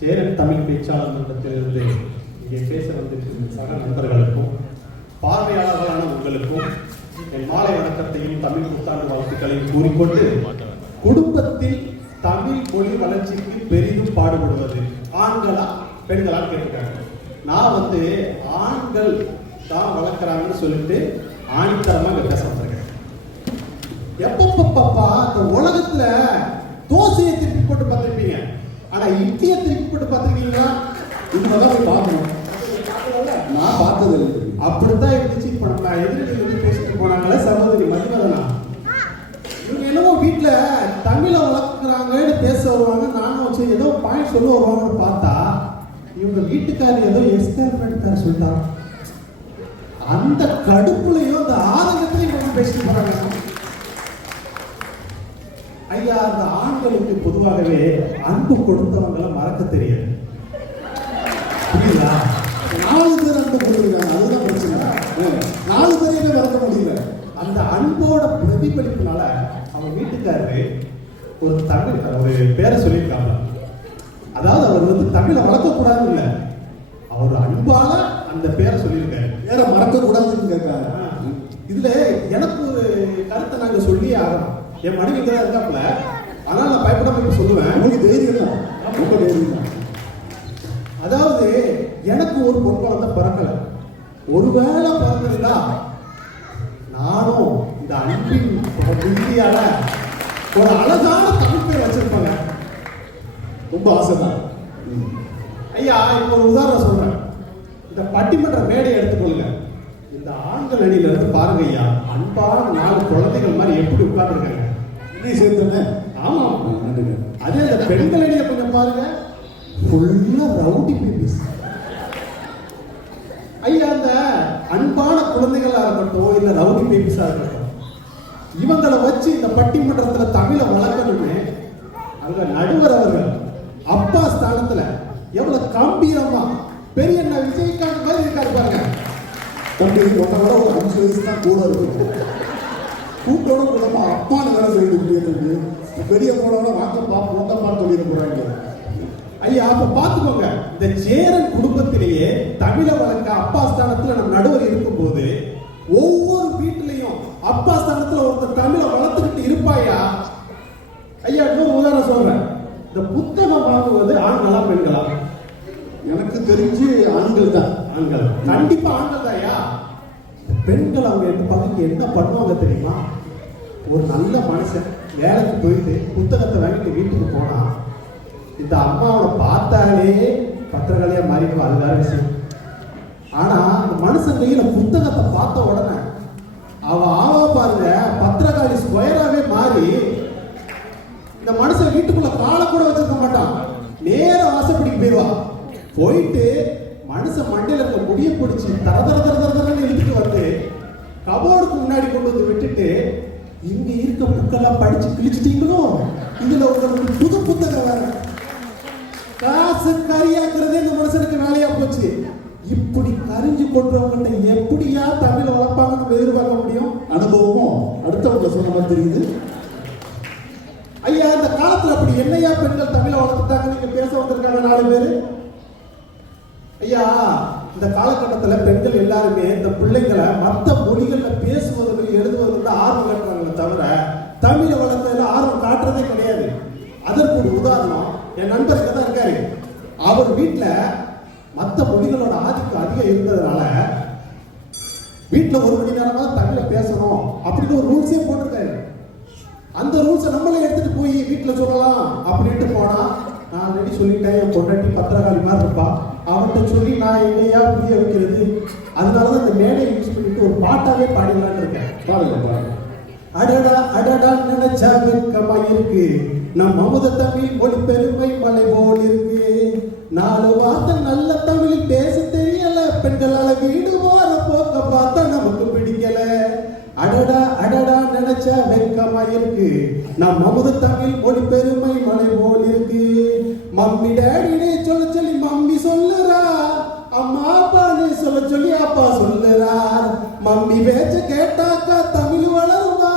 சேரன் தமிழ் பேச்சாளர் மன்றத்திலிருந்து இங்கே பேச வந்திருக்கும் சக நண்பர்களுக்கும் பார்வையாளர்களான உங்களுக்கும் என் மாலை வணக்கத்தையும் தமிழ் புத்தாண்டு வாழ்த்துக்களையும் கூறிக்கொண்டு, குடும்பத்தில் தமிழ் மொழி வளர்ச்சிக்கு பெரிதும் பாடுபடுவது ஆண்களா பெண்களா கேட்டுக்காங்க. நான் ஆண்கள் தான் வளர்க்குறாங்கன்னு சொல்லிட்டு ஆணித்தரமா இங்க பேச வந்திருக்கேன். எப்பப்பா இந்த உலகத்துல தோசையை திருப்பி போட்டு பார்த்துருப்பீங்க, ஆனா இட்லியை திருப்பி போட்டு பார்த்துருக்கீங்களா? இவங்கதான் போய் பார்க்கணும். நான் பார்த்தது அப்படித்தான் இருந்துச்சு. இப்ப நம்ம எதிரிகள் வந்து பேசிட்டு போனாங்களே சகோதரி மதிவதனா, இவங்க என்னமோ வீட்டுல தமிழை வளர்க்குறாங்கன்னு பேச வருவாங்க. நானும் வச்சு ஏதோ பாயிண்ட் சொல்ல வருவாங்கன்னு பார்த்தா இவங்க வீட்டுக்காரர் ஏதோ எக்ஸ்பெரிமெண்ட் சொல்லிட்டாங்க. அந்த கடுப்புலையும் அந்த ஆதங்கத்திலையும் இவங்க பேசிட்டு போறாங்க. ஐயா, அந்த ஆண்களுக்கு பொதுவாகவே அன்பு கொடுத்தவங்களை மறக்க தெரியாது. புரியுதா? 4 பேர் அன்பு கொடுக்குறாங்க, அதுதான் பிரச்சனை. 4 பேரையுமே மறக்க முடியல. அந்த அன்போட பிரதிபலிப்புனால அவங்க வீட்டுக்காரரு ஒரு பேரை சொல்லியிருக்காங்க. அதாவது அவர் தமிழை வளர்க்கக்கூடாதுன்னு இல்லை, அவர் அன்பால அந்த பேரை சொல்லியிருக்காரு. பேரை மறக்க கூடாதுன்னு கேட்கிறாங்க. இதுல எனக்கு ஒரு கருத்தை நாங்க சொல்லி ஆகணும். என் மனைவி தான் இருக்காப்புல, ஆனால் நான் பயப்படாம இப்ப சொல்லுவேன். உங்களுக்கு தைரியம் தான், ரொம்ப தைரியம் தான். அதாவது எனக்கு ஒரு பொன் குழந்தை பிறக்கல, ஒருவேளை பிறந்திருந்தா நானும் இந்த அன்பின் புள்ளியால ஒரு அழகான தமிழ் பேர் வச்சிருப்பாங்க. ரொம்ப ஆசைதான். ஐயா, இப்போ ஒரு உதாரணம் சொல்றேன். இந்த பட்டிமன்ற மேடையை எடுத்துக்கொள்ளுங்க. இந்த ஆண்கள் அணியில இருந்து பாருங்க ஐயா, அன்பான 4 குழந்தைகள் மாதிரி எப்படி உட்கார்ந்துருக்காங்க. இன்னும் சேர்த்தோன்னே. ஆமா, அதே இந்த பெண்கள் அணியை கொஞ்சம் பாருங்க, ஃபுல்லா ரவுடி பீப்பிள்ஸ். ஐயா, அந்த அன்பான குழந்தைகளா இருக்கட்டும் இல்ல ரவுடி பீப்பிள்ஸா இருக்கட்டும், இவங்களை வச்சு இந்த பட்டிமன்றத்துல தமிழை வளர்க்கணும்னு அங்க நடுவர் அவர்கள் அப்பா ஸ்தானத்துல எவ்வளவு கம்பீரமா பெரிய விஜயகாந்த் மாதிரி இருக்காரு பாருங்க. தம்பி உன்னை விட ஒரு 5 வயசு தான் கூட இருக்கும். கூட்டோட கூடமா அப்பான்னு வேலை செய்ய முடியாது. பெரிய போனோட வாங்கப்பா போட்டப்பான்னு சொல்லிட போறாங்க. ஐயா, அப்ப பாத்துக்கோங்க, இந்த சேரன் குடும்பத்திலேயே தமிழை வளர்க்க அப்பா ஸ்தானத்துல நம்ம நடுவர் இருக்கும் போது ஒவ்வொரு வீட்டிலையும் அப்பா ஸ்தானத்துல ஒருத்தர் தமிழை வளர்த்துக்கிட்டு இருப்பாயா? ஐயா, இன்னொரு உதாரணம் சொல்றேன். இந்த புத்தகம் வாங்குவது ஆண்களா பெண்களா? எனக்கு தெரிஞ்சு ஆண்கள் தான். ஆண்கள், கண்டிப்பா ஆண்கள் தான்யா. பெண்கள் அவங்க எந்த பகுதிக்கு என்ன பண்ணுவாங்க தெரியுமா? ஒரு நல்ல மனுஷன் வேலைக்கு போயிட்டு புத்தகத்தை வாங்கிட்டு வீட்டுக்கு போனா இந்த அம்மாவோட பார்த்தாலே பத்திரகாளியா மாறிக்கும், அது வேற விஷயம். ஆனா அந்த மனுஷன் கையில புத்தகத்தை பார்த்த உடனே ஆவா பாருங்க, பத்திரகாளி ஸ்கொயராவே மாறி இந்த மனுஷன் வீட்டுக்குள்ள காலை கூட வச்சிருக்க மாட்டான், நேர வாசப்படிக்கு போயிடுவா. போயிட்டு மனுஷன் மண்டையில இருக்க முடிய பிடிச்சி தரதரன்னு இழுத்துட்டு வந்து கபோர்டுக்கு முன்னாடி கொண்டு வந்து விட்டுட்டு, இங்க இருக்க புக்கெல்லாம் படிச்சு கிழிச்சிட்டீங்களோ, இதுல உங்களுக்கு புது புத்தகம் வேற, காசு கரியாக்குறதே இந்த மனுஷனுக்கு வேலையா போச்சு. இப்படி கரிஞ்சு கொண்டவங்கிட்ட எப்படியா தமிழ் வளர்ப்பாங்கன்னு எதிர்பார்க்க முடியும்? அனுபவமும் அடுத்தவங்க சொன்ன மாதிரி தெரியுது. ஐயா, இந்த காலத்துல அப்படி என்னையா பெண்கள் தமிழை வளர்த்துட்டாங்க நீங்க பேச வந்திருக்காங்க 4 பேரு. ஐயா, இந்த காலகட்டத்தில் பெண்கள் எல்லாருமே இந்த பிள்ளைங்களை மற்ற மொழிகள்ல பேசுவதற்கு எழுதுவதற்கு ஆர்வம் காட்டுறாங்களே தவிர தமிழை வளர்த்ததுல ஆர்வம் காட்டுறதே கிடையாது. அதற்கு ஒரு உதாரணம் என் நண்பருக்கு தான் இருக்காரு. அவர் வீட்டுல மற்ற மொழிகளோட ஆதிக்கம் அதிகம் இருந்ததுனால வீட்டுல 1 மணி நேரமா தமிழை பேசணும் அப்படின்னு ஒரு ரூல்ஸே போட்டிருக்காரு. அந்த ரூல்ஸை நம்மளே எடுத்துட்டு போய் வீட்டுல சொல்லலாம் அப்படின்ட்டு போனா, நான் ஆல்ரெடி சொல்லிட்டேன், என் பொண்டாட்டி பத்திரகாளி மாதிரி இருப்பா, அவன்கிட்ட சொல்லி நான் எங்கேயா புரிய வைக்கிறது? அதனாலதான் இந்த மேடையை யூஸ் பண்ணி சொல்லிட்டு ஒரு பாட்டாவே பாடிடலான்னு இருக்கேன். பாருங்க பாருங்க. அடடா அடடா நினைச்சா வெக்கமா இருக்கு, நம் அமுத தமிழ் மொழி பெருமை மலை போல் இருக்கு. 4 வார்த்தை நல்ல தமிழில் பேச தெரியல, பெண்களால வீடு போற போக்க பார்த்தா நமக்கு பிடிக்கல. அடடா அடடா நினைச்சா வெக்கமா இருக்கு, நம் அமுத தமிழ் மொழி பெருமை மலை போல் இருக்கு. மம்மி டேடினே சொல்ல சொல்லி மம்மி சொல்லுறா, அம்மா அப்பான்னு சொல்ல சொல்லி அப்பா சொல்லுறார். மம்மி பேச்ச கேட்டாக்கா தமிழ் வளருமா,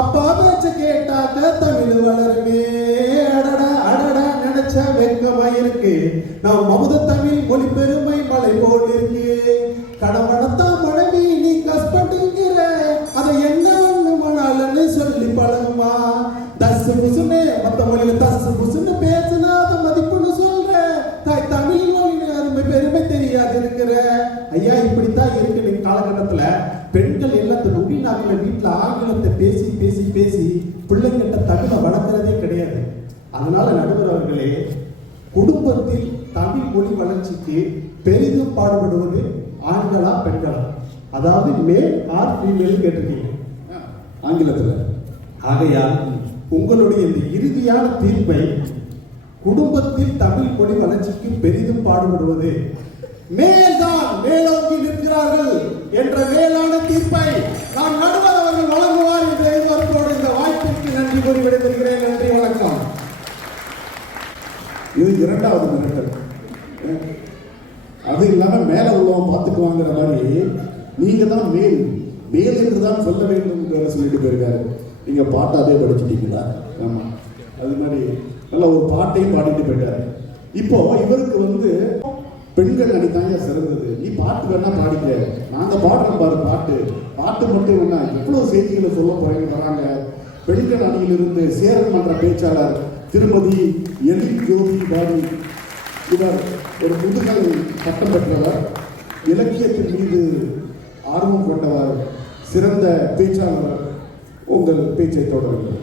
அப்பா பேச்ச கேட்டாக்கா தமிழ் வளருமே. அடடா அடடா நினைச்சா வெக்கமா இருக்கு, நாம் அமுத தமிழ் மொழி பெருமை மலை போல் இருக்கு. கடவுளத்தான் மனைவி நீ கஷ்டப்படுங்கிற, அதை என்ன மணாலன்னு சொல்லி பழகுமா. தசு புசுன்னு மத்த மொழியில தசு புசுன்னு பேசுனா அதை மதிப்புன்னு சொல்ற, தாய் தமிழ் மொழி அருமை பெருமை தெரியாது இருக்கிற. ஐயா இப்படித்தான் இருக்கு நீங்க காலகட்டத்துல. பெண்கள் எல்லாம் நுடி நாட்கள் வீட்டுல ஆங்கிலத்தை பேசி பேசி பேசி பிள்ளைங்கிட்ட தமிழை வளர்க்கிறதே கிடையாது. அதனால நடுவர் அவர்களே, குடும்பத்தில் தமிழ் மொழி வளர்ச்சிக்கு பெரிதும் பாடுபடுவது ஆண்களா பெண்களா? அதாவது மேல் ஆர் ஃபீமேல் கேட்டிருக்கீங்க ஆங்கிலத்துல. ஆகையால் உங்களுடைய இந்த இறுதியான தீர்ப்பை, குடும்பத்தில் தமிழ் மொழி வளர்ச்சிக்கு பெரிதும் பாடுபடுவது மேல்தான் மேலோக்கி நிற்கிறார்கள் என்ற மேலான தீர்ப்பை நாம் நடுவர் அவர்கள் வழங்குவார் என்ற எதிர்பார்ப்போடு இந்த வாய்ப்பிற்கு நன்றி கூறி விடைபெறுகிறேன். நன்றி, வணக்கம். இது 2வது மிரட்டல். அது இல்லாம மேல உள்ளவன் பார்த்துக்குவாங்கிற மாதிரி நீங்க தான் மேல் மேல் என்று தான் சொல்ல வேண்டும் சொல்லிட்டு போயிருக்காரு. நீங்க பாட்டாவே படிச்சுட்டீங்களா? ஆமா, அது மாதிரி நல்ல ஒரு பாட்டையும் பாடிட்டு போயிட்டாரு. இப்போ இவருக்கு வந்து பெண்கள் அணிதாங்க சிறந்தது, நீ பாட்டு வேணா பாடிக்க, நாங்க பாடுறோம் பாரு பாட்டு, பாட்டு மட்டும் வேணா எவ்வளவு செய்திகளை சொல்ல போறீங்க வராங்க. பெண்கள் அணியிலிருந்து சேரன் மன்ற பேச்சாளர் திருமதி எலி ஜோதி பாடி, இவர் ஒரு முதுகலை பட்டம் பெற்றவர், இலக்கியத்தின் மீது ஆர்வம் கொண்டவர், சிறந்த பேச்சாளர். உங்கள் பேச்சை தொடருங்கள்.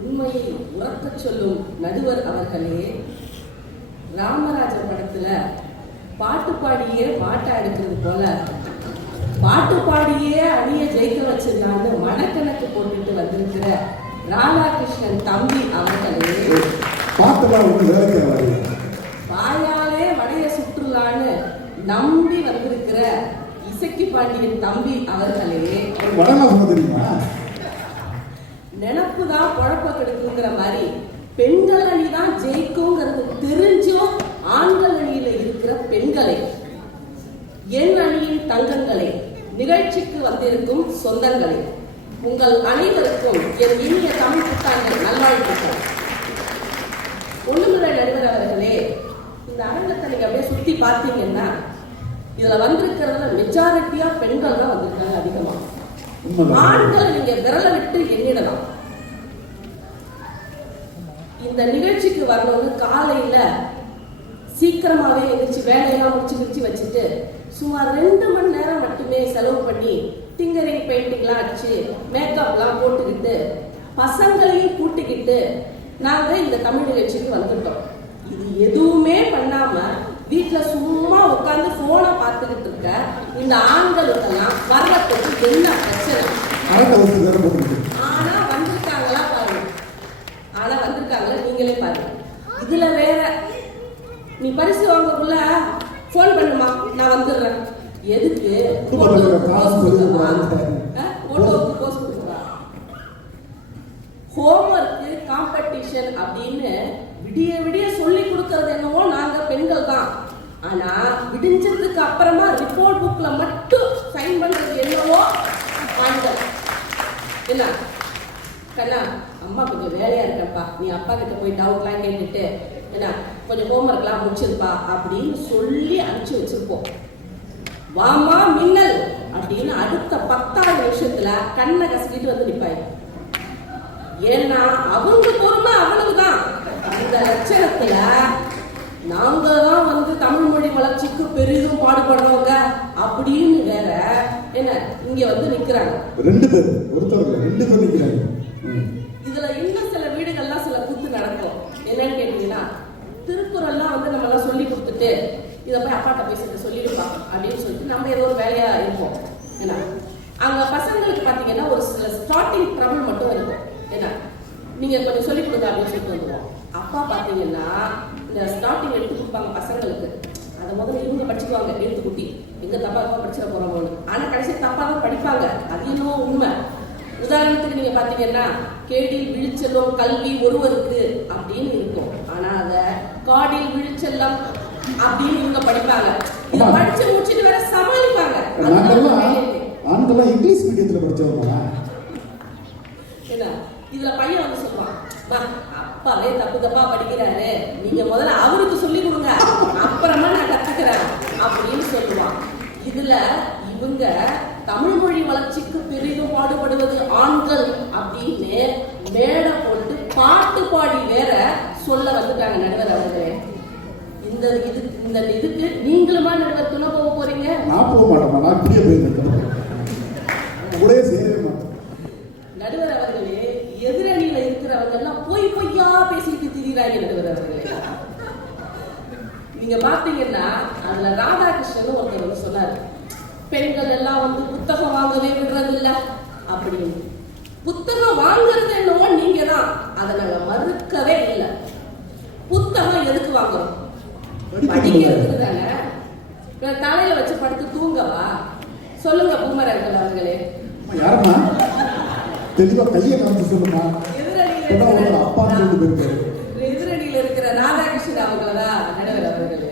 உண்மையை உறக்கச் சொல்லும் நடுவர் அவர்களே, ராமராஜர் படத்துல பாட்டு பாடியே பாட்டா எடுக்கிறது போல பாட்டு பாடியே அணிய ஜெயிக்க வச்சிருந்தான்னு மனக்கணக்கு போட்டுட்டு வந்திருக்கிற ராதாகிருஷ்ணன் தம்பி அவர்களே, வாயாலே வடைய சுற்றுலான்னு நம்பி வந்திருக்கிற இசக்கி பாண்டியன் தம்பி அவர்களே, நினப்புதான் குழப்ப கெடுக்குங்கிற மாதிரி பெண்கள் அணிதான் ஜெயிக்குங்கிறது தெரிஞ்சும் ஆண்கள் அணியில இருக்கிற பெண்களை, என் அணியின் தங்கங்களை, நிகழ்ச்சிக்கு வந்திருக்கும் சொந்தங்களை, உங்கள் அனைவருக்கும் என் இனிய தமிழ் புத்தாண்டு நல்வாழ்த்துக்கள். ஒண்ணுமுறை நடுவர் அவர்களே, இந்த அரங்கத்தை நீங்க அப்படியே சுத்தி பார்த்தீங்கன்னா இதுல வந்திருக்கிறதுல மெஜாரிட்டியா பெண்கள் தான் வந்திருக்காங்க அதிகமா. ஆண்கள் நீங்க விரல விட்டு எண்ணிடலாம். இந்த நிகழ்ச்சிக்கு வரணும்னு காலையில சீக்கிரமாவே எழுந்திரிச்சு வேலையெல்லாம் முடிச்சு வச்சுட்டு சுமார் 2 மணி நேரம் மட்டுமே செலவு பண்ணி டிங்கரிங் பெயிண்டிங்லாம் அடிச்சு மேக்கப்லாம் போட்டுக்கிட்டு பசங்களையும் கூட்டிக்கிட்டு நாங்க இந்த தமிழ் நிகழ்ச்சிக்கு வந்துட்டோம். இது எதுவுமே பண்ணாம வீட்டுல சும்மா உட்கார்ந்து போனை பார்த்துக்கிட்டு இருக்க இந்த ஆண்களுக்கெல்லாம் வர்றதுக்கு என்ன பிரச்சனை? ஆனா வந்திருக்காங்களா பாருங்க, ஆனா வந்திருக்காங்களா நீங்களே பாருங்க. இதுல வேற நீ பரிசு வாங்கக்குள்ள போன் பண்ணுமா, நான் வந்துடுறேன். எதுக்கு? ஹோம்ஒர்க் காம்படிஷன் அப்படின்னு விடிய விடிய சொல்லி கொடுக்கறது என்னவோ நாங்க பெண்கள் தான். ஆனா விடிஞ்சதுக்கு அப்புறமா ரிப்போர்ட் புக்ல மட்டும் சைன் பண்றது என்னவோ ஆண்கள். என்ன கண்ணா, அம்மா கொஞ்சம் வேலையா இருக்கப்பா, நீ அப்பா கிட்ட போய் டவுட்லாம் கேட்டுட்டு என்ன கொஞ்சம் ஹோம்ஒர்க்லாம் முடிச்சிருப்பா அப்படின்னு சொல்லி அனுப்பிச்சு வச்சிருப்போம். வாமா மின்னல் அப்படின்னு அடுத்த 10வது நிமிஷத்துல கண்ணை கசக்கிட்டு வந்து நிப்பாய். ஏன்னா அவங்க பொறுமை அவ்வளவுதான். இந்த லட்சணத்துல நாங்க தான் வந்து தமிழ் மொழி வளர்ச்சிக்கு பெரிதும் பாடுபடுறவங்க அப்படின்னு வேற என்ன இங்க வந்து நிக்கிறாங்க. 2 பேர் ஒருத்தர் 2 பேர் நிக்கிறாங்க. இதுல இன்னும் சில வீடுகள்லாம் சில கூத்து நடக்கும். என்னன்னு கேட்டீங்கன்னா, திருக்குறள்லாம் வந்து நம்ம எல்லாம் சொல்லி கொடுத்துட்டு இதை போய் அப்பாட்ட பேசிட்டு சொல்லிடுப்பா அப்படின்னு சொல்லிட்டு நம்ம ஏதோ ஒரு வேலையா இருப்போம். ஏன்னா அங்க பசங்களுக்கு பாத்தீங்கன்னா ஒரு சில ஸ்டார்டிங் ட்ரபிள் மட்டும் இருக்கும். ஏன்னா நீங்க கொஞ்சம் சொல்லிக் கொடுங்க அப்படின்னு சொல்லிட்டு வந்துடுவோம். அப்பா பாத்தீங்கன்னா இந்த ஸ்டார்டிங் எடுத்து கொடுப்பாங்க பசங்களுக்கு. அதை முதல்ல இவங்க படிச்சுக்குவாங்க, எடுத்து குட்டி எங்க தப்பா படிச்சிட போறோம்னு. ஆனா கடைசி தப்பா தான் படிப்பாங்க, அது இன்னும் உண்மை. உதாரணத்துக்கு நீங்க பாத்தீங்கன்னா கேடில் விழிச்செல்லும் கல்வி ஒருவருக்கு அப்படின்னு இருக்கும். ஆனா அத காடில் விழிச்செல்லம் அப்படின்னு இவங்க படிப்பாங்க. இதை படிச்சு முடிச்சுட்டு வேற சமாளிப்பாங்க. ஆண்கள்லாம் இங்கிலீஷ் மீடியத்துல படிச்சவங்க. என்ன இதுல பையன் வந்து சொல்லுவான், அப்பாவே தப்பு தப்பா படிக்கிறாரு, நீங்க முதல்ல அவருக்கு சொல்லி கொடுங்க, அப்புறமா நான் கத்துக்கிறேன் அப்படின்னு சொல்லுவான். இதுல இவங்க தமிழ் மொழி வளர்ச்சிக்கு பெரிதும் பாடுபடுவது ஆண்கள் அப்படின்னு மேடை போட்டு பாட்டு பாடி வேற சொல்ல வந்துட்டாங்க நடுவர் அவர்களே. இந்த இதுக்கு நீங்களுமா நடுவர் துணை போக போறீங்க? நான் போக மாட்டேன், நான் இப்படியே போயிருக்கேன், கூடவே சேரவே மாட்டேன். நடுவர் அவர்களே, எதிரணியில இருக்கிறவங்க எல்லாம் பொய்யா பேசிட்டு திரிகிறாங்க நடுவர் அவர்களே. நீங்க பாத்தீங்கன்னா அதுல ராதாகிருஷ்ணன் ஒருத்தர் வந்து சொன்னாரு, பெண்கள் எல்லாம் வந்து புத்தகம் வாங்கவே விடுறது இல்ல அப்படின்னு. புத்தகம் வாங்குறது என்னவோ நீங்க தான், அதை நாங்க மறுக்கவே இல்லை. புத்தகம் எதுக்கு வாங்குறோம்? படிக்கிறதுக்கு தானே. தலையில வச்சு படுத்து தூங்கவா? சொல்லுங்க பூமரங்கள் அவர்களே. யாரம்மா தெளிவா கையை காமிச்சு சொல்லுமா. எதிரணியில இருக்கிற ராதாகிருஷ்ணன் அவங்களதான் நடுவர் அவர்களே.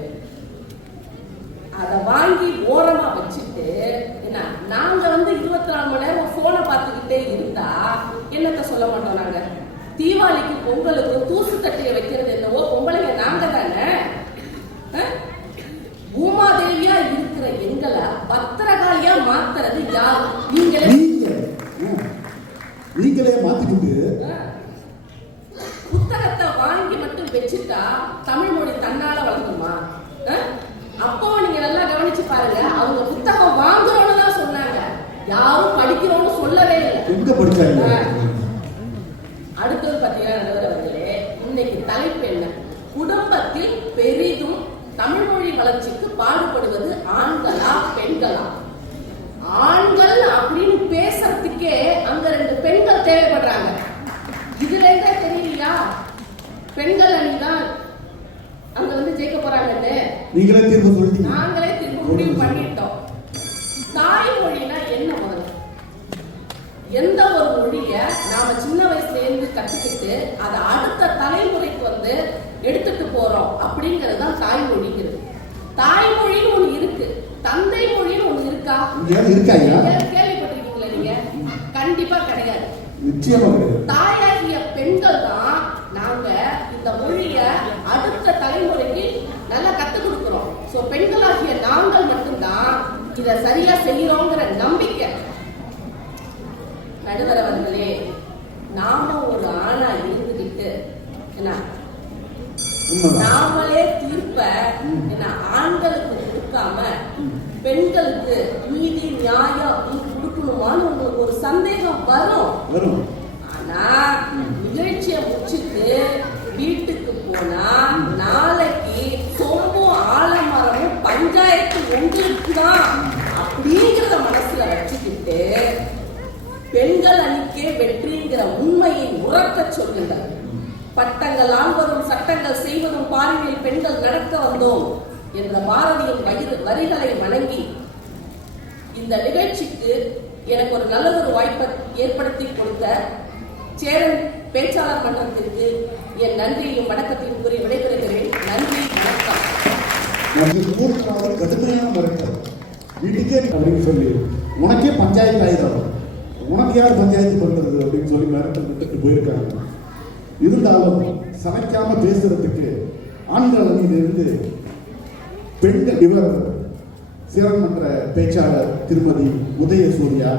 அத வாங்கி ஓரமா வச்சுட்டு என்ன, நாங்க வந்து 24 மணி நேரம் போனை பார்த்துக்கிட்டே இருந்தா என்னத்த சொல்ல மாட்டோம். நாங்க தீபாவளிக்கு பொங்கலுக்கு தூசு தட்டிய வைக்கிறது என்னவோ பொங்கலைங்க நாங்க தானே. பூமாதேவியா இருக்கிற எங்களை பத்திரகாளியா மாத்துறது யார்? நீங்களே மாத்திட்டு புத்தகத்தை வாங்கி மட்டும் வச்சுட்டா தமிழ் மொழி தன்னால வளர்ந்துமா? அப்போ நீங்க நல்லா கவனிச்சு பாருங்க, அவங்க புத்தகம் வாங்குறோம்னு தான் சொன்னாங்க, யாரும் படிக்கிறோம்னு சொல்லவே இல்லை. எங்க படிச்சாங்க? அடுத்தது பாத்தீங்கன்னா இன்னைக்கு தலைப்பு என்ன? குடும்பத்தில் பெரிதும் தமிழ் மொழி வளர்ச்சிக்கு பாடுபடுவது ஆண்களா பெண்களா? ஆண்கள் அப்படின்னு பேசுறதுக்கே அங்க 2 பெண்கள் தேவைப்படுறாங்க. இதுல இருந்தே தெரியலையா பெண்கள் அணிதான் அங்க வந்து ஜெயிக்க போறாங்கன்னு? நீங்களே தீர்ப்பு சொல்லிட்டீங்க. நாங்களே தீர்ப்பு முடிவு பண்ணிட்டோம். தாய்மொழினா என்ன? முதல்ல எந்த ஒரு மொழிய நாம சின்ன வயசுல இருந்து கத்துக்கிட்டு அதை அடுத்த தலைமுறைக்கு வந்து எடுத்துட்டு போறோம் அப்படிங்கிறது தான் தாய்மொழிங்கிறது. தாய்மொழின்னு ஒண்ணு இருக்கு, தந்தை மொழின்னு ஒண்ணு இருக்கா? கேள்விப்பட்டிருக்கீங்களா நீங்க? கண்டிப்பா கிடையாது. தாயாகிய பெண்கள் தான் நாங்க இந்த மொழிய அடுத்த தலைமுறைக்கு நல்லா கத்துக் கொடுக்கிறோம். சோ பெண்களாகிய நாங்கள் மட்டும்தான் இத சரியா செய்யறோங்கிற நம்பிக்கை. நடுவர் அவர்களே, நாம ஒரு ஆணா இருந்துகிட்டு என்ன நாமளே தீர்ப்ப என்ன ஆண்களுக்கு கொடுக்காம பெண்களுக்கு நீதி நியாயம் கொடுக்கணுமான்னு உங்களுக்கு ஒரு சந்தேகம் வரும். ஆனா நிகழ்ச்சியை முடிச்சுட்டு வீட்டுக்கு போனா நாளைக்கு சொம்பும் ஆலமரமும் பஞ்சாயத்து உங்களுக்கு தான் அப்படிங்கிறத மனசுல வச்சுக்கிட்டு பெண்கள் அணிக்கே வெற்றிங்கிற உண்மையை உறக்க சொல்லுங்கள். பட்டங்கள் ஆள்வதும் சட்டங்கள் செய்வதும் பாரினில் பெண்கள் நடக்க வந்தோம் என்ற பாரதியின் வரிகளை வணங்கி இந்த நிகழ்ச்சிக்கு எனக்கு ஒரு நல்லதொரு வாய்ப்பை ஏற்படுத்தி கொடுத்த சேரன் பேச்சாளர் மன்றத்திற்கு என் நன்றியையும் வணக்கத்தையும் கூறி விடைபெறுகிறேன். நன்றி, வணக்கம். கடுமையான மிரட்டல் வீட்டுக்கே அப்படின்னு சொல்லி உனக்கே பஞ்சாயத்து ஆயுதம், உனக்கு யார் பஞ்சாயத்து பண்றது அப்படின்னு சொல்லி மிரட்டல் விட்டுட்டு போயிருக்காங்க. இருந்தாலும் சமைக்காம பேசுறதுக்கு ஆண்கள் அணியிலிருந்து பெண்கள் இவர் சிறமன்ற பேச்சாளர் திருமதி உதயசூர்யா,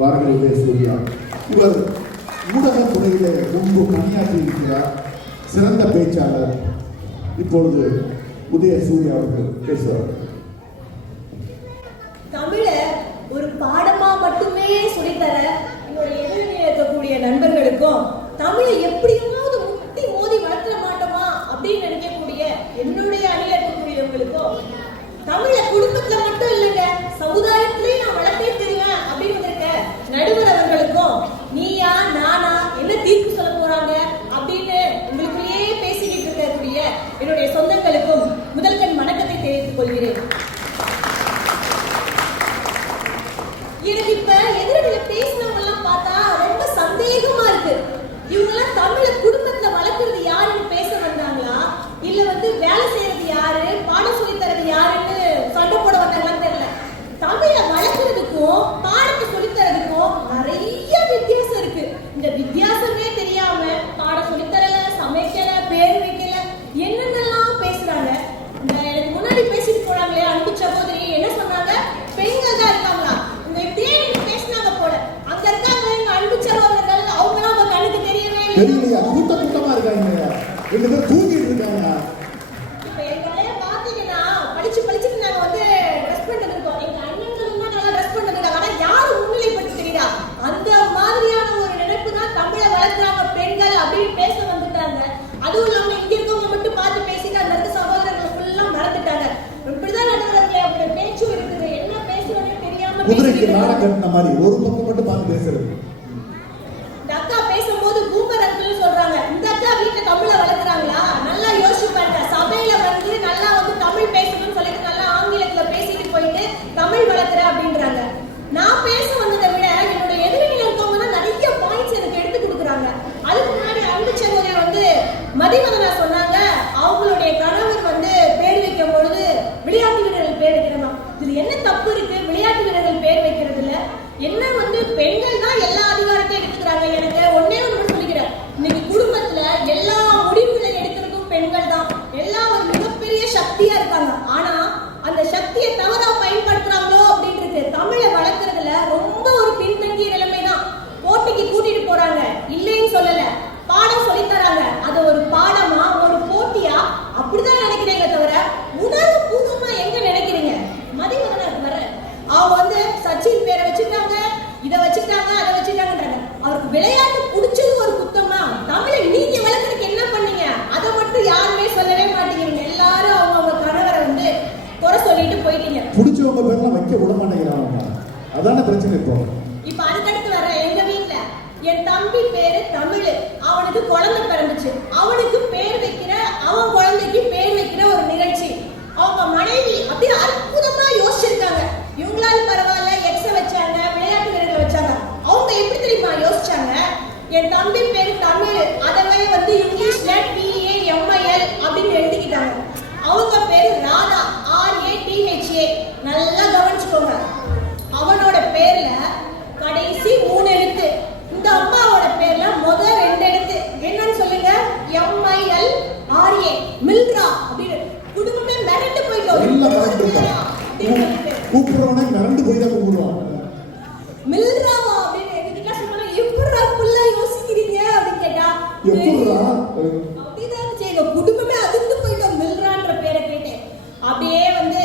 வாரகல் உதயசூர்யா. இவர் ஊடக துறையிலே முன்பு பணியாற்றி இருக்கிறார், சிறந்த பேச்சாளர். இப்பொழுது உதயசூர்யா அவர்கள் பேசுவார். தமிழ ஒரு பாடமா மட்டுமே சொல்லித்தர என்னுடைய எதிரில் இருக்கக்கூடிய நண்பர்களுக்கும், தமிழை எப்படியாவது முட்டி மோதி வளர்த்துட மாட்டோமா அப்படின்னு நினைக்கக்கூடிய என்னுடைய அணியில் இருக்கக்கூடியவங்களுக்கும் 2 பேரும் தூங்கிட்டு இருக்காங்க. இப்ப எங்க வேலைய பாத்தீங்கன்னா படிச்சுட்டு நாங்க வந்து ட்ரெஸ் பண்ணிட்டு இருக்கோம். எங்க அண்ணன்களும் தான் நல்லா ட்ரெஸ் பண்ணிட்டு. ஆனா யாரு முன்னிலைப்படுத்தி தெரியுதா? அந்த மாதிரியான ஒரு நினைப்பு தான் தமிழை வளர்க்குறாங்க பெண்கள் அப்படின்னு பேச வந்துட்டாங்க. அதுவும் இல்லாம இங்க இருக்கவங்க மட்டும் பார்த்து பேசிட்டு அந்த இருக்க சகோதரர்கள் ஃபுல்லா மறந்துட்டாங்க. இப்படிதான் நடக்கிறதுல அப்படி பேச்சும் இருக்குது. என்ன பேசுறதே தெரியாம குதிரைக்கு நாளை கட்டின மாதிரி ஒரு பக்கம் மட்டும் பார்த்து பேசுறது. இந்த அக்கா பேசும்போது பூமர் அங்கிள் சொல்றாங்க, இந்த அக்கா வீட்டுல தமிழை வளர்க்குறாங்களா? நல்லா யோசிச்சு பாருங்க. சபையில வந்து நல்லா வந்து தமிழ் பேசணும்னு சொல்லிட்டு நல்லா ஆங்கிலத்துல பேசிட்டு போயிட்டு தமிழ் வளர்க்குற அப்படின்றாங்க. நான் பேச வந்ததை விட என்னோட எதிரிகள் இருக்கவங்க தான் நிறைய பாயிண்ட்ஸ் எனக்கு எடுத்து கொடுக்குறாங்க. அதுக்கு முன்னாடி அன்பு சகோதரர் வந்து மதிவதனா சொன்னாங்க, அவங்களுடைய கணவர் வந்து பேர் வைக்கும் பொழுது விளையாட்டு வீரர்கள் பேர் வைக்கிறோம். இதுல என்ன தப்பு இருக்கு? விளையாட்டு வீரர்கள் பேர் வைக்கிறதுல என்ன வந்து பெண்கள் தான் எல்லா அதிகாரத்தையும் எடுத்துக்கிறாங்க. எனக்கு ஒன்னே ஒன்று சொல்லிக்கிறேன், இன்னைக்கு குடும்பத்துல எல்லா முடிவுகளை எடுக்கிறதும் பெண்கள் தான். எல்லாம் ஒரு மிகப்பெரிய சக்தியா இருக்காங்க. ஆனா அந்த சக்தியை தவறா பயன்படுத்துறாங்களோ அப்படின்னு இருக்கு. தமிழை வளர்க்கறதுல ரொம்ப ஒரு பின்தங்கிய நிலைமை தான். போட்டிக்கு கூட்டிட்டு போறாங்க, இல்லைன்னு சொல்லல, பாடம் சொல்லி தராங்க. அது ஒரு பாடமா ஒரு போட்டியா அப்படிதான் நினைக்கிறீங்க தவிர உணர்வு பூர்வமா எங்க நினைக்கிறீங்க? மதிவதனுக்கு வர அவங்க வந்து சச்சின் பேரை வச்சுட்டாங்க, இதை வச்சுட்டாங்க, அதை வச்சுட்டாங்கன்றாங்க. அவருக்கு விளையாட்டு பிடிச்சது ஒரு குத்தமா? தமிழை நீங்க வளர்க்கறதுக்கு என்ன பண்ணீங்க? அதை மட்டும் யாருமே சொல்லவே மாட்டேங்கிறீங்க. எல்லாரும் அவங்க கணவரை வந்து குறை சொல்லிட்டு போயிட்டீங்க. பிடிச்சவங்க பேர்லாம் வைக்க விட மாட்டேங்கிறாங்க. அதான பிரச்சனை இப்போ. இப்ப அதுக்கடுத்து வர எங்க வீட்டுல என் தம்பி பேரு தமிழ். அவனுக்கு குழந்தை பிறந்துச்சு. அவனுக்கு பேர் வைக்கிற, அவன் குழந்தைக்கு பேர் வைக்கிற ஒரு நிகழ்ச்சி. அவங்க மனைவி அப்படியே அற்புதமா யோசிச்சிருக்காங்க. இவங்களால பரவாயில்ல, எக்ஸ வச்சாங்க, விளையாட்டு வீரர்களை வச்சாங்க. அவங்க எப்படி தெரியுமா யோசிச்சாங்க? என் தம்பி பேரு தமிழ், அதவே வந்து இங்கிலீஷ்ல TAMIL அப்படின்னு எழுதிக்கிட்டாங்க. அவங்க பேரு ராதா, RATHA. நல்லா கவனிச்சுக்கோங்க. அவனோட பேர்ல கடைசி 3 எழுத்து. இந்த அம்மாவோட பேர்ல முதல் 2 எழுத்து. என்னன்னு சொல்லுங்க? MILRA, மில்ரா அப்படின்னு. குடும்பமே மிரண்டு போயிட்டோம். கூப்பிடுறவனே மிரண்டு போய் தான் கூப்பிடுவான். மில்ராவா அப்படின்னு என்கிட்ட சொன்னா, எப்படா புள்ள யோசிக்கிறீங்க அப்படின்னு கேட்டா, எப்படா அப்படிதான் செய்யுங்க. குடும்பமே அதிர்ந்து போயிட்டோம் மில்ரான்ற பேரை கேட்டேன். அப்படியே வந்து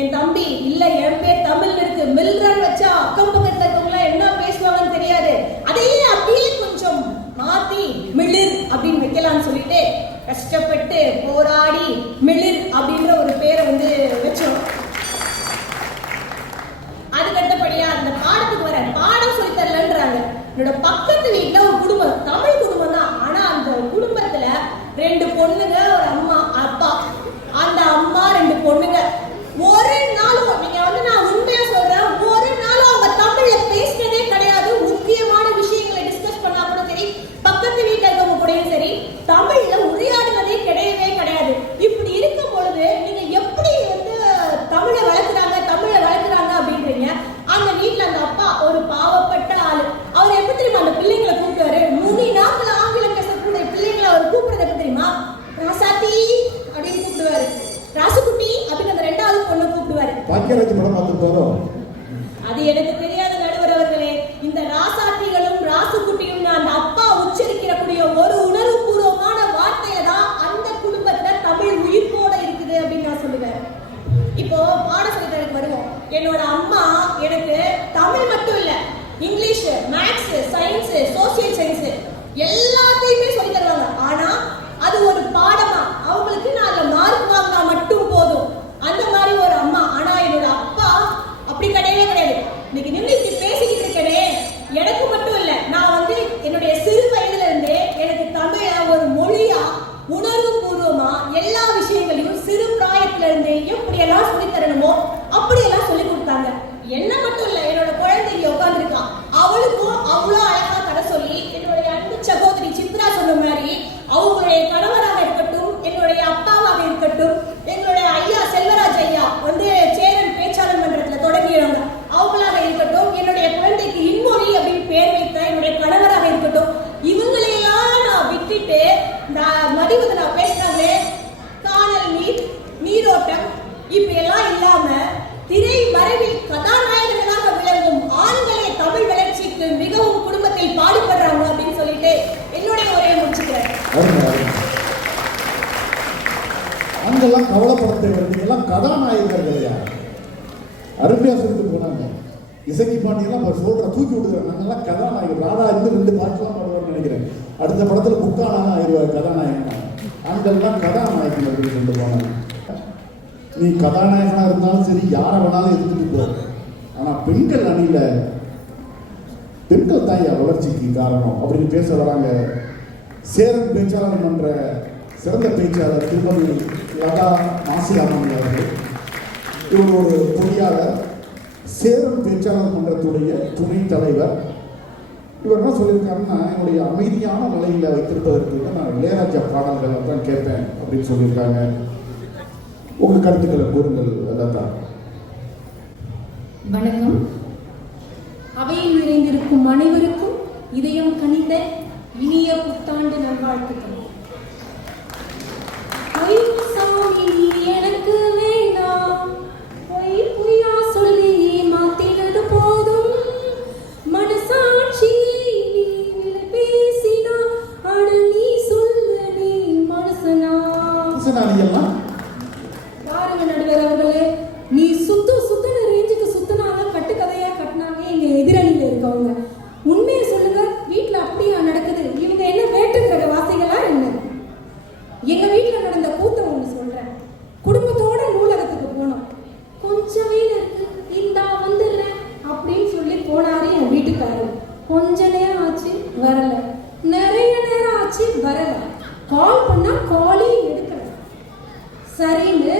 என் தம்பி, இல்ல என் பேர் தமிழ் இருக்கு, மில்ரான் வச்சா அக்கம் பக்கத்துல இருக்கவங்க என்ன பேசுவாங்கன்னு தெரியாது, அதையே அப்படியே கொஞ்சம் மாத்தி மிளிர் அப்படின்னு வைக்கலாம்னு சொல்லிட்டு கஷ்டப்பட்டு போராடி மிளிர் அப்படின்ற ஒரு பேரை வந்து வச்சோம். அதுக்கடுத்தபடியா அந்த பாடத்துக்கு வர பாடம் சொல்லி தரலன்றாங்க. என்னோட பக்கத்து வீட்டுல ஒரு குடும்பம், தமிழ் குடும்பம் தான். ஆனா அந்த குடும்பத்துல 2 பொண்ணுங்க, ஒரு அம்மா அப்பா. அந்த அம்மா 2 பொண்ணுங்க ஒரு நாளும், நீங்க வந்து நான் உண்மையா சொல்றேன், ஒரு நாளும் அவங்க தமிழ்ல பேசினதே கிடையாது. முக்கியமான விஷயங்களை டிஸ்கஸ் பண்ணா கூட சரி, பக்கத்து வீட்டுல இருக்கவங்க கூடயும் சரி, தமிழ்ல உரையாடுனதே கிடையவே கிடையாது. இப்படி இருக்கும் பொழுது நீங்க எப்படி வந்து தமிழை வளர்க்குறாங்க அப்படின்றீங்க? அந்த வீட்டுல அந்த அப்பா ஒரு பாவப்பட்ட ஆளு. அவர் எப்படி தெரியுமா அந்த பிள்ளைங்களை கூப்பிட்டாரு? 3 நாட்கள் ஆங்கிலம் பேசக்கூடிய பிள்ளைங்களை அவர் கூப்பிடுறது எப்படி தெரியுமா? ராசாத்தி அப்படின்னு கூப்பிடுவாரு, ராசுகுட்டி அப்படின்னு அந்த 2வது பொண்ணு கூப்பிடுவாரு. பாக்கியராஜ் படம் பார்த்துட்டாரோ? அது எனக்கு தெரியாத நடுவர் அவர்களே. இந்த ராசாத்திகளும் ராசுகுட்டியும் அந்த அப்பா உச்சரிக்கக்கூடிய ஒரு உணர்வு பூர்வமான வார்த்தையில தான் அந்த குடும்பத்துல தமிழ் உயிர்ப்போட இருக்குது அப்படின்னு நான் சொல்லுவேன். இப்போ பாட சொல்லித்தரக்கு வருவோம். என்னோட அம்மா எனக்கு தமிழ் மட்டும் இல்ல, English, maths, science, social science எல்லாத்தையுமே சொல்லி தருவாங்க. ஆனா அது ஒரு பாடமா அவங்களுக்கு நான் அதுல மார்க் வாங்கினா மட்டும் போதும், அந்த மாதிரி ஒரு அம்மா. ஆனா என்னோட அப்பா அப்படி கிடையவே கிடையாது. இன்னைக்கு நின்று இப்படி பேசிக்கிட்டு இருக்கனே, எனக்கு மட்டும் இல்ல, நான் வந்து என்னுடைய சிறு வயதுல இருந்தே எனக்கு தமிழ ஒரு மொழியா உணர்வு பூர்வமா எல்லா விஷயங்களையும் சிறு பிராயத்துல இருந்தே எப்படியெல்லாம் சொல்லி தரணுமோ அப்படியெல்லாம் சொல்லி கொடுத்தாங்க. என்ன மட்டும் இல்ல, என்னோட குழந்தை உட்கார்ந்துருக்கா, அவளுக்கும் அவ்வளோ அழகா கதை சொல்லி என்னுடைய அன்பு சகோதரி சித்ரா ஆண்கள்லாம் கவலைப்பட தேவை, நீங்கெல்லாம் கதாநாயகர்கள் யார்? அருமையா சொல்லிட்டு போனாங்க. இசக்கி பாண்டியெல்லாம் அவர் சொல்ற தூக்கி விடுறாங்க, நாங்கெல்லாம் கதாநாயகர். ராதா இருந்து 2 பாட்டுலாம் பாடுவார்னு நினைக்கிறேன். அடுத்த படத்துல புக்கானா ஆயிடுவார் கதாநாயகன். ஆண்கள்லாம் கதாநாயகன் அப்படின்னு சொல்லிட்டு போனாங்க. நீ கதாநாயகனா இருந்தாலும் சரி, யாரை வேணாலும் எடுத்துட்டு போ. ஆனா பெண்கள் அணியில பெண்கள் தான் வளர்ச்சிக்கு காரணம் அப்படின்னு பேச வராங்க. சேரன் பேச்சாளர் மன்ற சிறந்த பேச்சாளர் திருமதி லதா மாசிலாமணி அவர்கள். இவர் ஒரு பொறியாளர், சேரன் பேச்சாளர் மன்றத்துடைய துணைத் தலைவர். இவர் என்ன சொல்லியிருக்காருன்னா, என்னுடைய அமைதியான நிலையில வைத்திருப்பதற்கு நான் இளையராஜா பாடல்களை தான் கேட்பேன் அப்படின்னு சொல்லியிருக்காங்க. உங்க கருத்துக்களை கூறுங்கள் லதா. வணக்கம். அவையில் நிறைந்திருக்கும் அனைவருக்கும் இதயம் கனிந்த இனிய புத்தாண்டு நல்வாழ்த்துக்கள். சாமி எனக்கு வேண்டாம், பொய் பொய்யா சொல்லி ஏமாத்தினது போதும். மனசாட்சி நீ பேசினா அட நீ சொல்ல நீ மனசனா. பாருங்க நடுவர் அவர்களே, நீ சுத்தன ரேஞ்சுக்கு சுத்தினாதான் கட்டுக்கதையா கட்டினாங்க எங்க எதிரணியில இருக்கவங்க. உண்மையை சொல்லுங்க, வீட்டுல அப்படியா நடக்குது? இவங்க என்ன வேற்றுக்கிற வாசிகளா என்ன? எங்க வீட்டுல நடந்த கூத்த ஒண்ணு சொல்றேன். குடும்பத்தோட நூலகத்துக்கு போனோம். கொஞ்சம் வேலை இருக்கு, இந்தா வந்துடுறேன் அப்படின்னு சொல்லி போனாரு என் வீட்டுக்காரர். கொஞ்ச நேரம் ஆச்சு வரல, நிறைய நேரம் ஆச்சு வரல. கால் பண்ணா காலையும் எடுக்கல. சரின்னு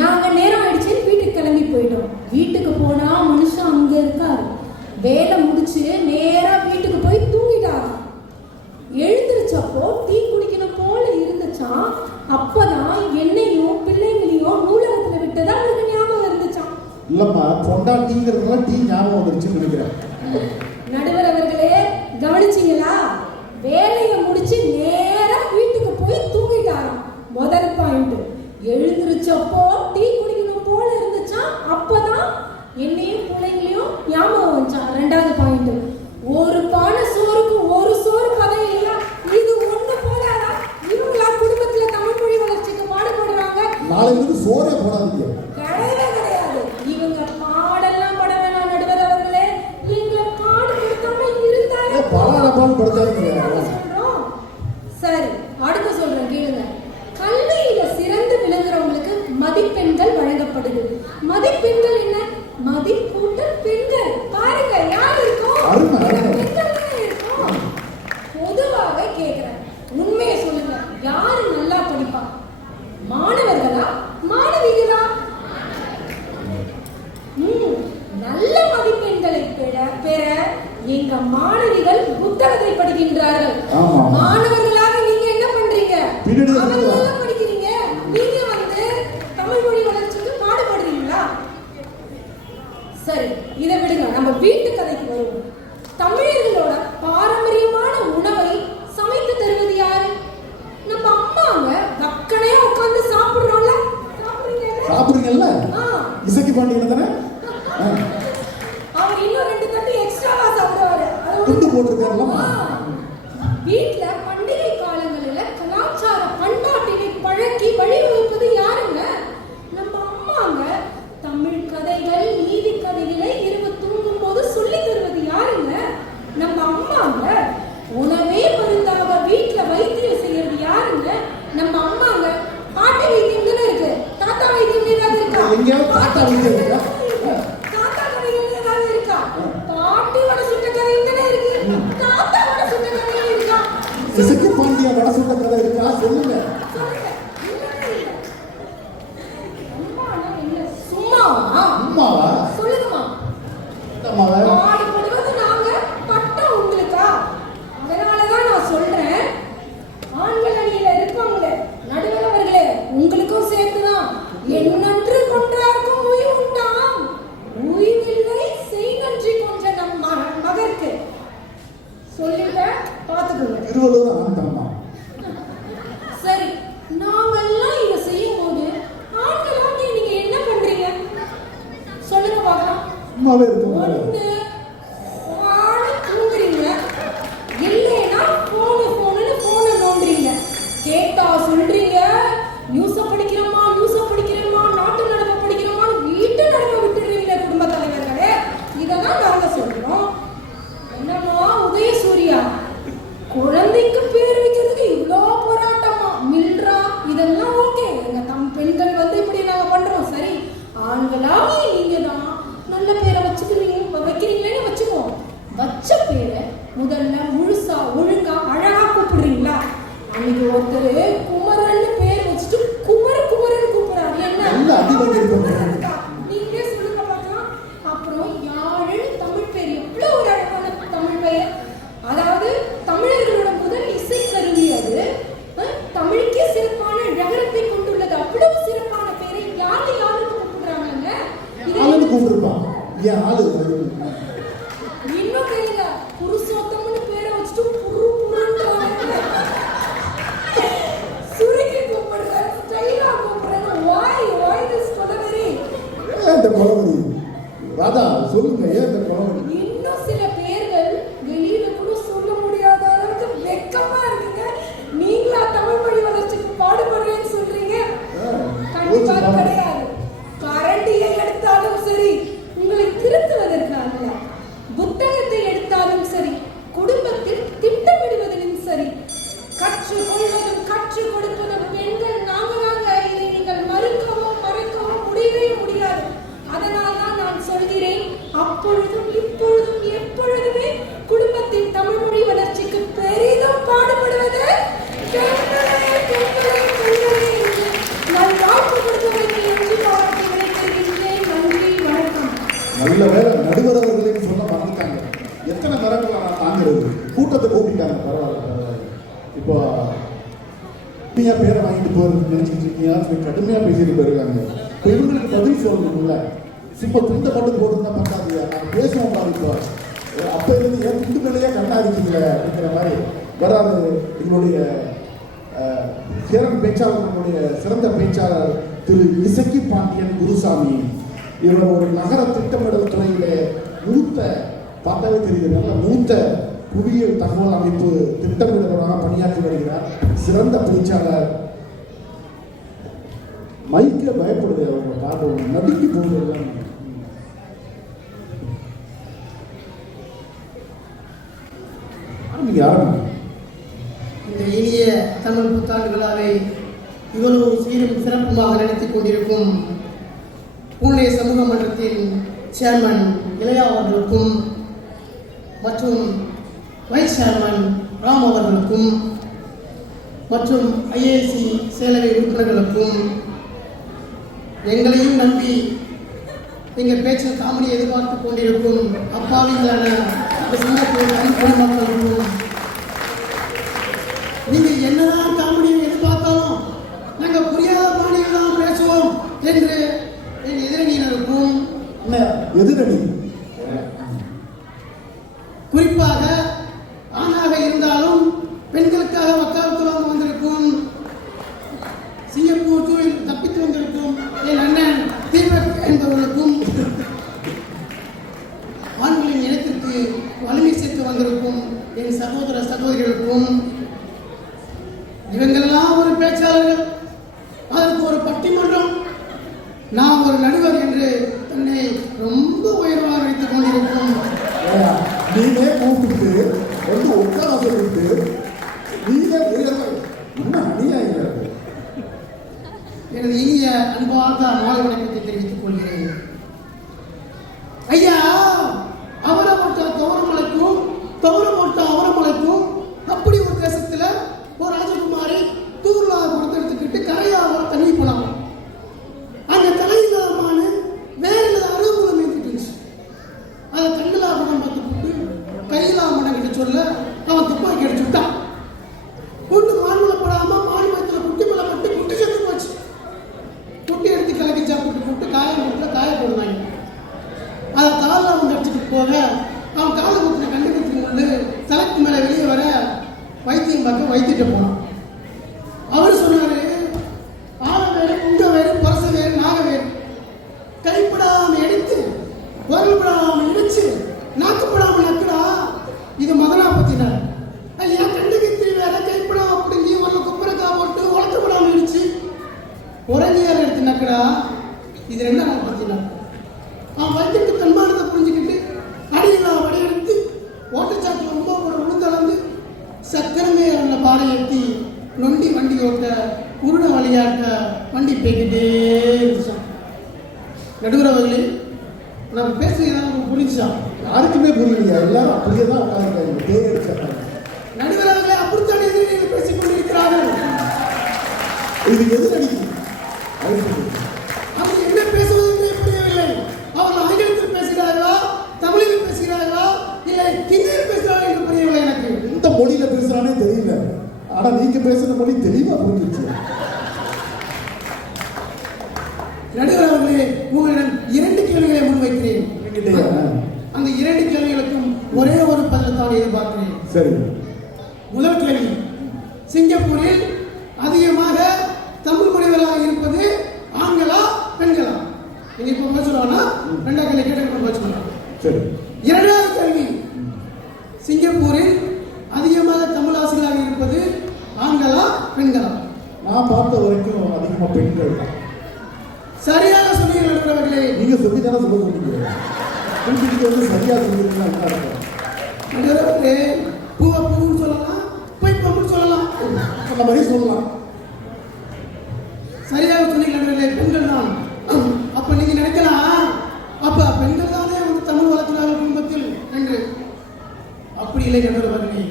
நாங்க நேரம் ஆயிடுச்சு வீட்டுக்கு கிளம்பி போயிட்டோம். வீட்டுக்கு போனா மனுஷன் அங்க இருக்காரு. வேலை முடிச்சு நேரா வீட்டுக்கு போய் தூங்கிட்டாரு. எழுந்திருச்சப்போ டீ குடிக்கணும் போல இருந்துச்சான். அப்பதான் என்னையும் பிள்ளைங்களையும் நூலகத்துல விட்டதா அவருக்கு ஞாபகம் இருந்துச்சான். இல்லம்மா, பொண்டாட்டிங்கிறதுல டீ ஞாபகம் வந்துருச்சுன்னு நினைக்கிறேன். நடுவர் அவர்களே, கவனிச்சீங்களா? வேலையை முடிச்சு நேரா வீட்டுக்கு போய் தூங்கிட்டாராம். முதல் பாயிண்ட். எழுந்திருச்சப்போ டீ குடிக்கணும் போல இருந்துச்சான். அப்பதான் என்னையும் பிள்ளைங்களையும் ஞாபகம் வந்துச்சான். 2வது பாயிண்ட். ஒரு பானை சோறுக்கு ஒரு சோறு கதை இல்லையா? இது ஒண்ணு போதாதா? இவங்களா குடும்பத்துல தமிழ் மொழி வளர்ச்சிக்கு பாடுபடுறாங்க. நாளைக்கு சோறே போடாதீங்க. கிடையவே கிடையாது. இவங்க பாடெல்லாம் பட வேணாம் நடுவர் அவர்களே. எங்களை பாடுபடுத்தாம இருந்தாலே சொல்றோம். சரி, அடுத்து சொல்றேன் கேளுங்க. கல்வியில சிறந்து விளங்குறவங்களுக்கு மதிப்பெண்கள் வழங்கப்படுது. மதிப்பெண்கள் என்ன? மதிப்பூட்டல் பெண்கள். பாருங்க யார் இருக்கோம்? பெண்கள் தான் இருக்கோம். பொதுவாக கேட்கிறேன், உண்மையை சொல்லுங்க, யாரு நல்லா படிப்பா? மாணவர்களா மாணவிகளா? நல்ல மதிப்பெண்களை பெற எங்க மாணவிகள் புத்தகத்தை படிக்கின்றார்கள். மாணவர்களாக நீங்க என்ன பண்றீங்க? அவங்களெல்லாம் படிக்கிறீங்க. நீங்க வந்து தமிழ் மொழி வளர்ச்சிக்கு பாடுபடுறீங்களா? சரி, இதை விடுங்க, நம்ம வீட்டு கதைக்கு வருவோம். தமிழர்களோட பாரம்பரியமான உணவை சமைத்து தருவது யாரு? நம்ம அம்மாங்க. வக்கனையா உட்கார்ந்து சாப்பிடுறோம்ல, சாப்பிடுறீங்கல்ல? இசக்கி பாண்டியன் தானே? அவர் இன்னும் 2 தட்டு எக்ஸ்ட்ராவா சாப்பிடுவாரு. துண்டு போட்டுருக்காருல. வீட்ல பண்டிகை காலங்களில கலாச்சார பண்பாட்டினை பழக்கி வழிவகுப்பது யாருங்க? நம்ம அம்மாங்க. தமிழ் கதைகள், நீதி கதைகளை இரவு தூங்கும் போது சொல்லி தருவது யாருங்க? நம்ம அம்மாங்க. உணவே மருந்தாக வீட்டுல வைத்தியம் செய்யறது யாருங்க? நம்ம அம்மாங்க. பாட்டி வைத்தியம் தானே இருக்கு, தாத்தா வைத்தியம் ஏதாவது இருக்கா? தாத்தா வைத்தியம் இருக்கா? தாத்தா கதைகள் ஏதாவது இருக்கா? பாட்டியோட சுட்ட கதை தானே இருக்கு, தாத்தாவோட சுட்ட கதை இருக்கா? இசக்கி பாண்டிய வட சுட்ட கதை இருக்கா? சொல்லுங்க. அம்மாவா? சொல்லுங்கம்மா. பாடுபடுவது நாங்க, பட்டம் உங்களுக்கா? அதனாலதான் நான் சொல்றேன், ஆண்கள் அணியில இருப்பாங்களே நடுவர் அவர்களே, உங்களுக்கும் சேர்த்துதான். என்னன்று கொன்றார்க்கும் உயிர் உண்டாம், உயிரில்லை செய் நன்றி கொஞ்ச நம் மகற்கு. சொல்லிட்டேன், பாத்துக்கோங்க. திருவள்ளுவர் ஆண்டம்மா. சரி, நாங்கெல்லாம் இதை செய்யும் போது ஆண்களாக நீங்க என்ன பண்றீங்க? சொல்லுங்க பார்க்கலாம். சும்மாவே இருக்கும். ஒண்ணு தூங்குறீங்க, இல்லைன்னா போனை நோண்டுறீங்க. கேட்டா சொல்றீங்க நியூஸ படிக்கிறோமா, நியூஸ் முதல்ல முழுசா ஒழுங்கா அழகா கூப்பிடுறீங்களா? அன்னைக்கு ஒருத்தர் குமரன்னு பேர் வச்சுட்டு குமரன்னு கூப்பிடுறாரு. என்ன நீங்களே சொல்லுங்க பார்க்கலாம். அப்புறம் யாழில் தமிழ் பேர் எவ்வளவு ஒரு அழகான தமிழ் பெயர். அதாவது தமிழர்களோட முதல் இசை கருவி அது. தமிழுக்கே சிறப்பான நகரத்தை கொண்டுள்ளது. அவ்வளவு சிறப்பான பேரை யாருன்னு கூப்பிடுறாங்க. இன்னும் கேளுங்க, புருஷோத்தம்னு பேரை வச்சுட்டு புருன்றாங்க. சுருக்கி கூப்பிடுற, ஸ்டைலா கூப்பிடுற. வாய் திஸ் கொலவெறி. ராதா சொல்லுங்க, ஏன் இந்த குழந்தை? இன்னும் சில பேர்கள் வெளியில கூட சொல்ல முடியாத அளவுக்கு வெக்கமா இருக்குங்க. நீங்களா தமிழ் மொழி வளர்ச்சிக்கு பாடுபடுறேன்னு சொல்றீங்க? கண்டிப்பா கிடையாது. கரண்டியை எடுத்தாலும் சரி, உங்களை திருத்துவதற்கு அல்ல. புத்தகத்தை எடுத்தாலும் சரி, குடும்பத்தில் திட்டமிடுவதிலும் சரி, கற்றுக்கொள்வதும் கற்றுக் கொடுப்பதும் பெண்கள் நாங்க. இதை நீங்கள் மறுக்கவும் முடியவே முடியாது. அதனால் தான் நான் சொல்கிறேன், அப்பொழுதும் இப்பொழுதும் எப்பொழுதுமே குடும்பத்தின் தமிழ் மொழி வளர்ச்சிக்கு பெரிதும் பாடுபடுவது நான் வாய்ப்பு கொடுத்தவர்களுக்கு நன்றி பாராட்டி விடைபெறுகின்றேன். நன்றி, வணக்கம். நல்ல வேலை நடுவரவர்களையும் சொல்ல மறந்துட்டாங்க. எத்தனை மரங்களை நான் தாங்கிறது? கூட்டத்தை கூப்பிட்டாங்க. பரவாயில்ல. இப்போ நீங்க பேரை வாங்கிட்டு போறது நினைச்சிட்டு இருக்கீங்க, கடுமையா பேசிட்டு போயிருக்காங்க. இப்போ இவங்களுக்கு பதில் சொல்லணும்ல. சும்மா துண்டை மட்டும் போட்டுருந்தா பத்தாது. நான் பேசுவோம் இப்போ அப்ப இருந்து ஏன் துண்டு மேலேயே கண்ணாடிக்கல அப்படிங்கிற மாதிரி வராது. எங்களுடைய சேரன் பேச்சாளர்களுடைய சிறந்த பேச்சாளர் திரு இசக்கி பாண்டியன் குருசாமி. இவர் ஒரு நகர திட்டமிடல் துறையிலே பார்த்தாவே தெரியுது, நல்ல மூத்த புவியியல் தகவல் அமைப்பு திட்டமிடுபவராக பணியாற்றி வருகிறார். சிறந்த பேச்சாளர். மைக்க பயப்படுது, அவங்க பாடுறவங்க நடுங்கி போடுறது. இந்த இனிய தமிழ் புத்தாண்டு விழாவை இவ்வளவு சீரும் சிறப்புமாக நடத்திக் கொண்டிருக்கும் பூனே சமூக மன்றத்தின் சேர்மன் இளையா அவர்களுக்கும் மற்றும் வைஸ் சேர்மன் ராம் அவர்களுக்கும் மற்றும் ஐஏசி சேலவை உறுப்பினர்களுக்கும் எங்களையும் நம்பி எங்கள் பேச்சில் காமெடி எதிர்பார்த்து கொண்டிருக்கும் அப்பாவிகளான சிங்கப்பூர் குடிமக்களுக்கும் நீங்கள் என்னதான் காமெடியை எதிர்பார்த்தாலும் நாங்கள் புரியாத பாணியில் தான் பேசுவோம் என்று என் எதிரணியினருக்கும் எதிரணி குறிப்பாக ஆணாக இருந்தாலும் பெண்களுக்காக வக்காலத்து வாங்க வந்திருக்கும் சிங்கப்பூர் ஜூவில் தப்பித்து வந்திருக்கும் என் அண்ணன் தீபக் என்பவர்களுக்கும் ஆண்களின் இனத்திற்கு வலிமை சேர்த்து வந்திருக்கும் என் சகோதர சகோதரிகளுக்கும் இவங்களெல்லாம் ஒரு பேச்சாளர்கள், அதற்கு ஒரு பட்டிமன்றம், நான் ஒரு நடுவர் என்று தன்னை ரொம்ப உயர்வாக வைத்துக் கொண்டிருக்கும் நீனே கூப்பிட்டு வந்து உட்கார சொல்லிட்டு நீனே என்ன அநியாயம். எனது இனிய அன்பார்ந்த மாலை வணக்கத்தை தெரிவித்துக் கொள்கிறேன். ஐயா, அவரை போட்ட தவறமலைக்கும் தவறு போட்ட அவரமலைக்கும் அப்படி ஒரு தேசத்துல ஒரு ராஜகுமாரி தூர்லா கொடுத்தெடுத்துக்கிட்டு கரையாக தண்ணி போனாங்க. அந்த தலையிலாமான வேற அருகுலம் ஏற்றிட்டு அதை கண்ணிலா படம் பார்த்து போட்டு கையிலா மடம் கிட்ட சொல்ல அவன் துப்பாக்கி அடிச்சு விட்டான். ஒன்று மான்மலப்படாம மாநிலத்தில் குட்டி மேல பட்டு குட்டி செத்து போச்சு. குட்டி எடுத்து கலக்கி சாப்பிட்டு போட்டு காயப்படுறாங்க. அதை காலில் அவன் அடிச்சுட்டு போக அவன் காலை குத்தின கண்டுபிடிச்சு கொண்டு தலைக்கு மேலே வெளியே வர வைத்தியம் பார்க்க வைத்திட்டு போனான். அவர் சொன்னாரு, ஆள வேறு உங்க வேறு பரச வேறு நாக வேறு, கைப்படாம எடுத்து உரல்படாம இடிச்சு நாக்குப்படாம நக்குடா. இது மதனா பத்தினார். ஐயா, கண்டுகித்திரி வேற கைப்படாம அப்படிங்கி ஒரு குப்பரக்கா போட்டு உழக்கப்படாம இடிச்சு உரங்கியார் எடுத்து நக்குடா. இது என்ன பத்தினார். அவன் வந்துட்டு தன்மானத்தை புரிஞ்சுக்கிட்டு அடியெல்லாம் வடையெடுத்து ஓட்டச்சாட்டில் ரொம்ப ஒரு உளுந்தளந்து சக்கரமே உள்ள பாதை ஏற்றி நொண்டி வண்டி ஓட்ட உருட வழியாட்ட வண்டி போய்கிட்டே இருந்துச்சான். நடுவரவர்களே, நம்ம பேசுறது நமக்கு புரிஞ்சா? யாருக்குமே புரியலையா? எல்லாரும் அப்படியே தான் உட்காந்துருக்காங்க, பேர் எடுத்தாங்க. நடுவர் அவர்களே, அப்படித்தான் எதிரிகள் பேசிக் கொண்டிருக்கிறார்கள். இது எதிரடி அவங்க என்ன பேசுவதென்றே புரியவில்லை. அவர்கள் ஆங்கிலத்தில் பேசுகிறார்களா, தமிழில் பேசுகிறார்களா, இல்லை ஹிந்தியில் பேசுகிறார்கள் என்று புரியவில்லை எனக்கு. எந்த மொழியில பேசுறானே தெரியல. ஆனா நீங்க பேசுற மொழி தெளிவா புரிஞ்சிச்சு. நடுவர் அவர்களே, உங்களிடம் 2 கேள்விகளை முன்வைக்கிறேன். அந்த 2 கேள்விகளுக்கும் ஒரே ஒரு பதில் தான் எதிர்பார்க்கிறேன். சரி. முதல் கேள்வி, சிங்கப்பூரில் அதிகமாக தமிழ் மொழிகளாக இருப்பது ஆண்களா பெண்களா? நீங்க இப்ப பதில் சொல்லலாம். 2ஆவது கேள்வி கேட்ட பதில் சொல்லலாம். சரி. 2வது கேள்வி, சிங்கப்பூரில் அதிகமாக தமிழ் ஆசிரியராக இருப்பது ஆண்களா பெண்களா? நான் பார்த்த வரைக்கும் அதிகமா பெண்கள் தான். சரியாக சொன்னீர்கள் நடுவர்களே. நீங்க சொல்லி தானே சொல்ல சொன்னீங்க. குறிப்பிட்டு வந்து சரியா சொல்லிருந்தா என்ன இருக்கும்? நடுவர்களே, பூவை பூன்னு சொல்லலாம், பொய் பொம்முன்னு சொல்லலாம். அந்த மாதிரி சொல்லலாம். சரியாக சொன்னீங்க நடுவர்களே, பெண்கள் தான். அப்ப நீங்க நினைக்கலாம், அப்ப பெண்கள் தானே வந்து தமிழ் வளர்க்கிறார்கள் குடும்பத்தில் என்று. அப்படி இல்லை நடுவர்களே.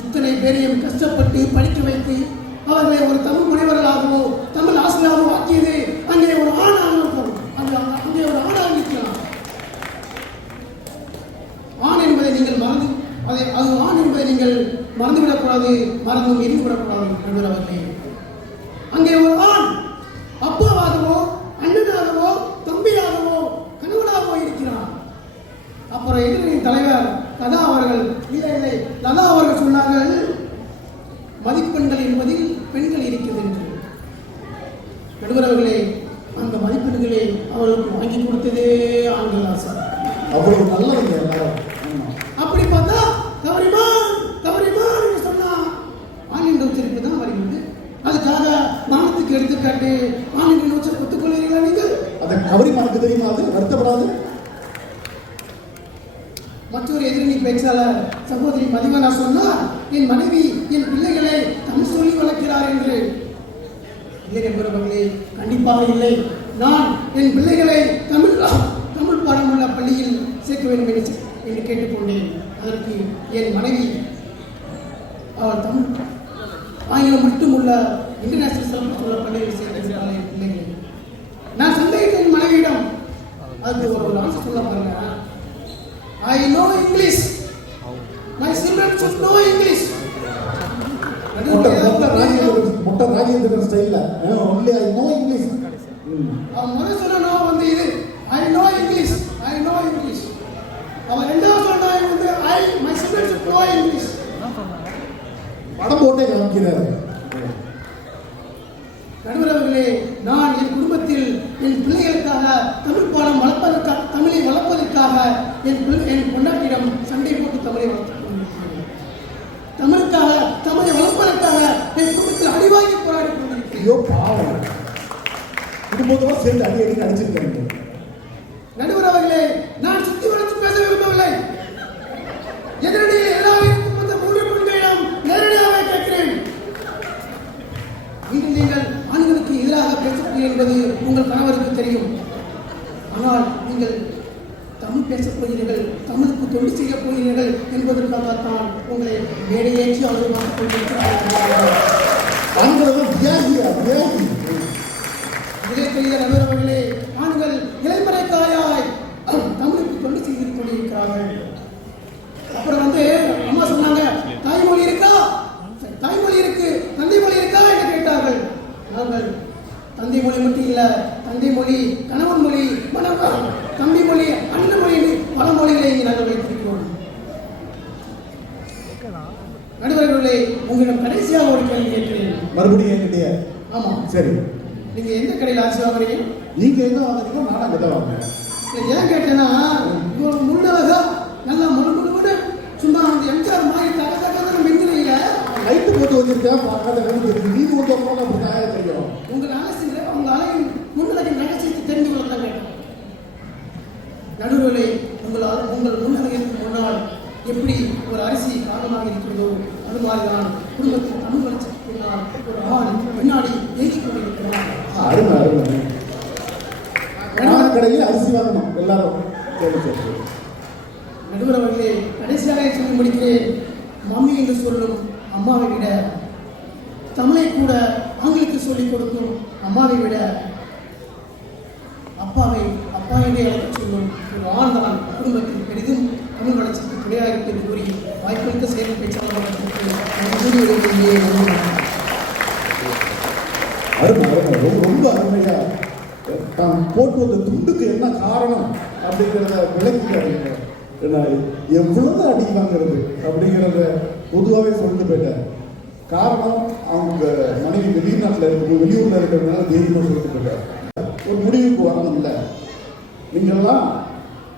இத்தனை பேரையும் கஷ்டப்பட்டு படிக்க வைத்து அவர்களை ஒரு தமிழ் முனைவர்களாகவோ தமிழ் ஆசிரியராகவோ ஆக்கியது அங்கே ஒரு ஆணாக இருக்கும். அங்கே ஒரு ஆணாக நிற்கலாம். ஆண் என்பதை நீங்கள் அது ஆண் என்பதை நீங்கள் மறந்துவிடக்கூடாது, மறந்தும் எரிந்துவிடக்கூடாது நடுவர்களே. அங்கே ஒரு ஆண் அப்பாவாகவோ அண்ணனாகவோ தம்பியாகவோ கணவனாகவோ இருக்கிறான். அப்புறம் எதிரின் தலைவர் லதா அவர்கள் லதா அவர்கள் சொன்னார்கள், மதிப்பெண்கள் என்பதில் பெண்கள் இருக்கிறது என்று. நடுவர்களே, அந்த மதிப்பெண்களை அவர்களுக்கு வாங்கி கொடுத்ததே ஆண்கள் ஆசார். அவ்வளவு நல்லவங்க எல்லாரும். அப்படி பார்த்தா கவரிமான் கவரிமான் சொன்னா ஆண் என்ற உச்சரிப்பு தான் வருகிறது. அதுக்காக நாணத்துக்கு எடுத்துக்காட்டு ஆண் என்ற உச்சரிப்பு ஒத்துக்கொள்கிறீர்களா நீங்கள்? அந்த கவரிமானுக்கு தெரியுமா? அது வருத்தப்படாது. மற்றொரு எதிரணி பேச்சாளர் சகோதரி மதிவனா சொன்னார், என் மனைவி என் பிள்ளைகளை தமிழ் சொல்லி வளர்க்கிறார் என்று. இல்லை நண்பர்களே, கண்டிப்பாக இல்லை. நான் என் பிள்ளைகளை தமிழ் பாடம் உள்ள பள்ளியில் சேர்க்க வேண்டும் என்று கேட்டுக்கொண்டேன். அதற்கு என் மனைவி அவள் தமிழ் ஆங்கிலம் மட்டும் உள்ள இன்டர்நேஷனல் சிலபஸ் உள்ள பள்ளியில் சேர்க்கிறாள் என் பிள்ளைகளை. நான் சந்தேகித்த என் மனைவியிடம் அதுக்கு ஒரு ஆன்சர் சொல்ல பாருங்க. I know English. My children should know English. முட்டை ராஜேந்திரன் ஸ்டைல்ல only I know English. அவன் முதல் சொன்னா வந்து இது I know English. I know English. அவன் ரெண்டாவது சொன்னா வந்து my children should know English. படம் போட்டே காமிக்கிறாரு. நடுவர்களே, நான் என் குடும்பத்தில் என் பிள்ளைகளுக்காக தமிழ் பாடம் வளர்ப்பதற்காக தமிழை வளர்ப்பதற்காக என் பொண்டாட்டியிடம் சண்டை போட்டு தமிழை வளர்த்து தமிழுக்காக தமிழை வளர்ப்பதற்காக என் குடும்பத்தில் அடிவாங்கி போராடி கொண்டிருக்கிறேன். குடும்பத்தோட சேர்ந்து அடி அடிச்சிருக்காங்க. நடுவர்களே, நான் சுத்தி வளைச்சு பேச விரும்பவில்லை. எதிரடியில் எல்லாரும் அந்த 3 பெண்களிடம் நேரடியாக கேட்கிறேன். நீங்கள் ஆண்களுக்கு எதிராக பேசக்கூடிய என்பது உங்கள் கணவருக்கு தெரியும். ஆனால் நீங்கள் தமிழ் பேசப் போகிறீர்கள், தமிழுக்கு தொண்டு செய்யப் போகிறீர்கள் என்பதற்காகத்தான் உங்களை மேடையேற்றி ஆதரவாக கொண்டிருக்கிறார்கள். இதை பெரிய நடுவர்களே, ஆண்கள் இளைமறைக்காயாய் தமிழுக்கு தொண்டு செய்து கொண்டிருக்கிறார்கள். அப்புறம் வந்து அம்மா சொன்னாங்க, தாய்மொழி இருக்கா? தாய்மொழி இருக்கு, தந்தை மொழி இருக்கா என்று கேட்டார்கள். நாங்கள் தந்தை மொழி மட்டும் இல்ல, தந்தை மொழி, கணவன் மொழி, தம்பி மொழி, அண்ணன் மொழி, பல மொழிகளை நாங்கள் வைத்திருக்கிறோம். நடுவர்களே, உங்களிடம் கடைசியாக ஒரு கேள்வி கேட்கிறேன். மறுபடியும் என்கிட்ட? ஆமா. சரி. நீங்க எந்த கடையில் ஆட்சி வாங்குறீங்க? நீங்க எங்க வாங்குறீங்க? நானும் அங்கே தான் வாங்குறேன். ஏன் கேட்டேன்னா, முன்னதாக நல்லா முழுமுழுன்னு சும்மா அந்த எம்ஜிஆர் மாதிரி தகவல் மெஞ்சிலையில லைட்டு போட்டு வச்சிருக்கேன், பார்க்காத நீங்க வந்து அப்படி தான் தெரியும். உங்கள் அலசில் உங்கள் அலையின் முன்னழகின் ரகசியத்தை தெரிந்து கொள்ள தான் வேண்டும். நடுவர்களே, உங்கள் முன்னழகிற்கு முன்னால் எப்படி ஒரு அரிசி காரணமாக இருக்கிறதோ அது மாதிரிதான் குடும்பத்தில் தமிழ் வளர்ச்சிக்கு பின்னால் ஒரு ஆண் பின்னாடி ஏற்றிக் கொண்டிருக்கிறார். அருமை அருமை. கடையில் அரிசி வாங்கணும் எல்லாரும். சரி சரி. நடுவர் அவர்களே, கடைசியாக சொல்லி முடிக்கிறேன். மம்மி என்று சொல்லும் அம்மாவை விட, தமிழை கூட ஆங்கிலத்தை சொல்லிக் கொடுக்கும் அம்மாவை விட, அப்பாவை அப்பா என்றே அழைக்க சொல்லும் ஒரு ஆண் தான் குடும்பத்தில் பெரிதும் தமிழ் வளர்ச்சிக்கு துணையாக இருப்பது கூறி வாய்ப்பளித்த செயல் பேச்சாளர்களுக்கு ரொம்ப அருமையா தான் போட்டு வந்த துண்டுக்கு என்ன காரணம் அப்படிங்கிறத விளக்கிட்டாங்க. எவ்வளவு அடி வாங்கிறது அப்படிங்கிறத பொதுவாகவே சொல்லிட்டு போயிட்டார். காரணம் அவங்க மனைவி வெளிநாட்டில் இருக்கிறது, வெளியூர்ல இருக்கிறதுனால தைரியமா சொல்லிட்டு போயிட்டார். ஒரு முடிவுக்கு வரணும். இல்லை நீங்கள்லாம்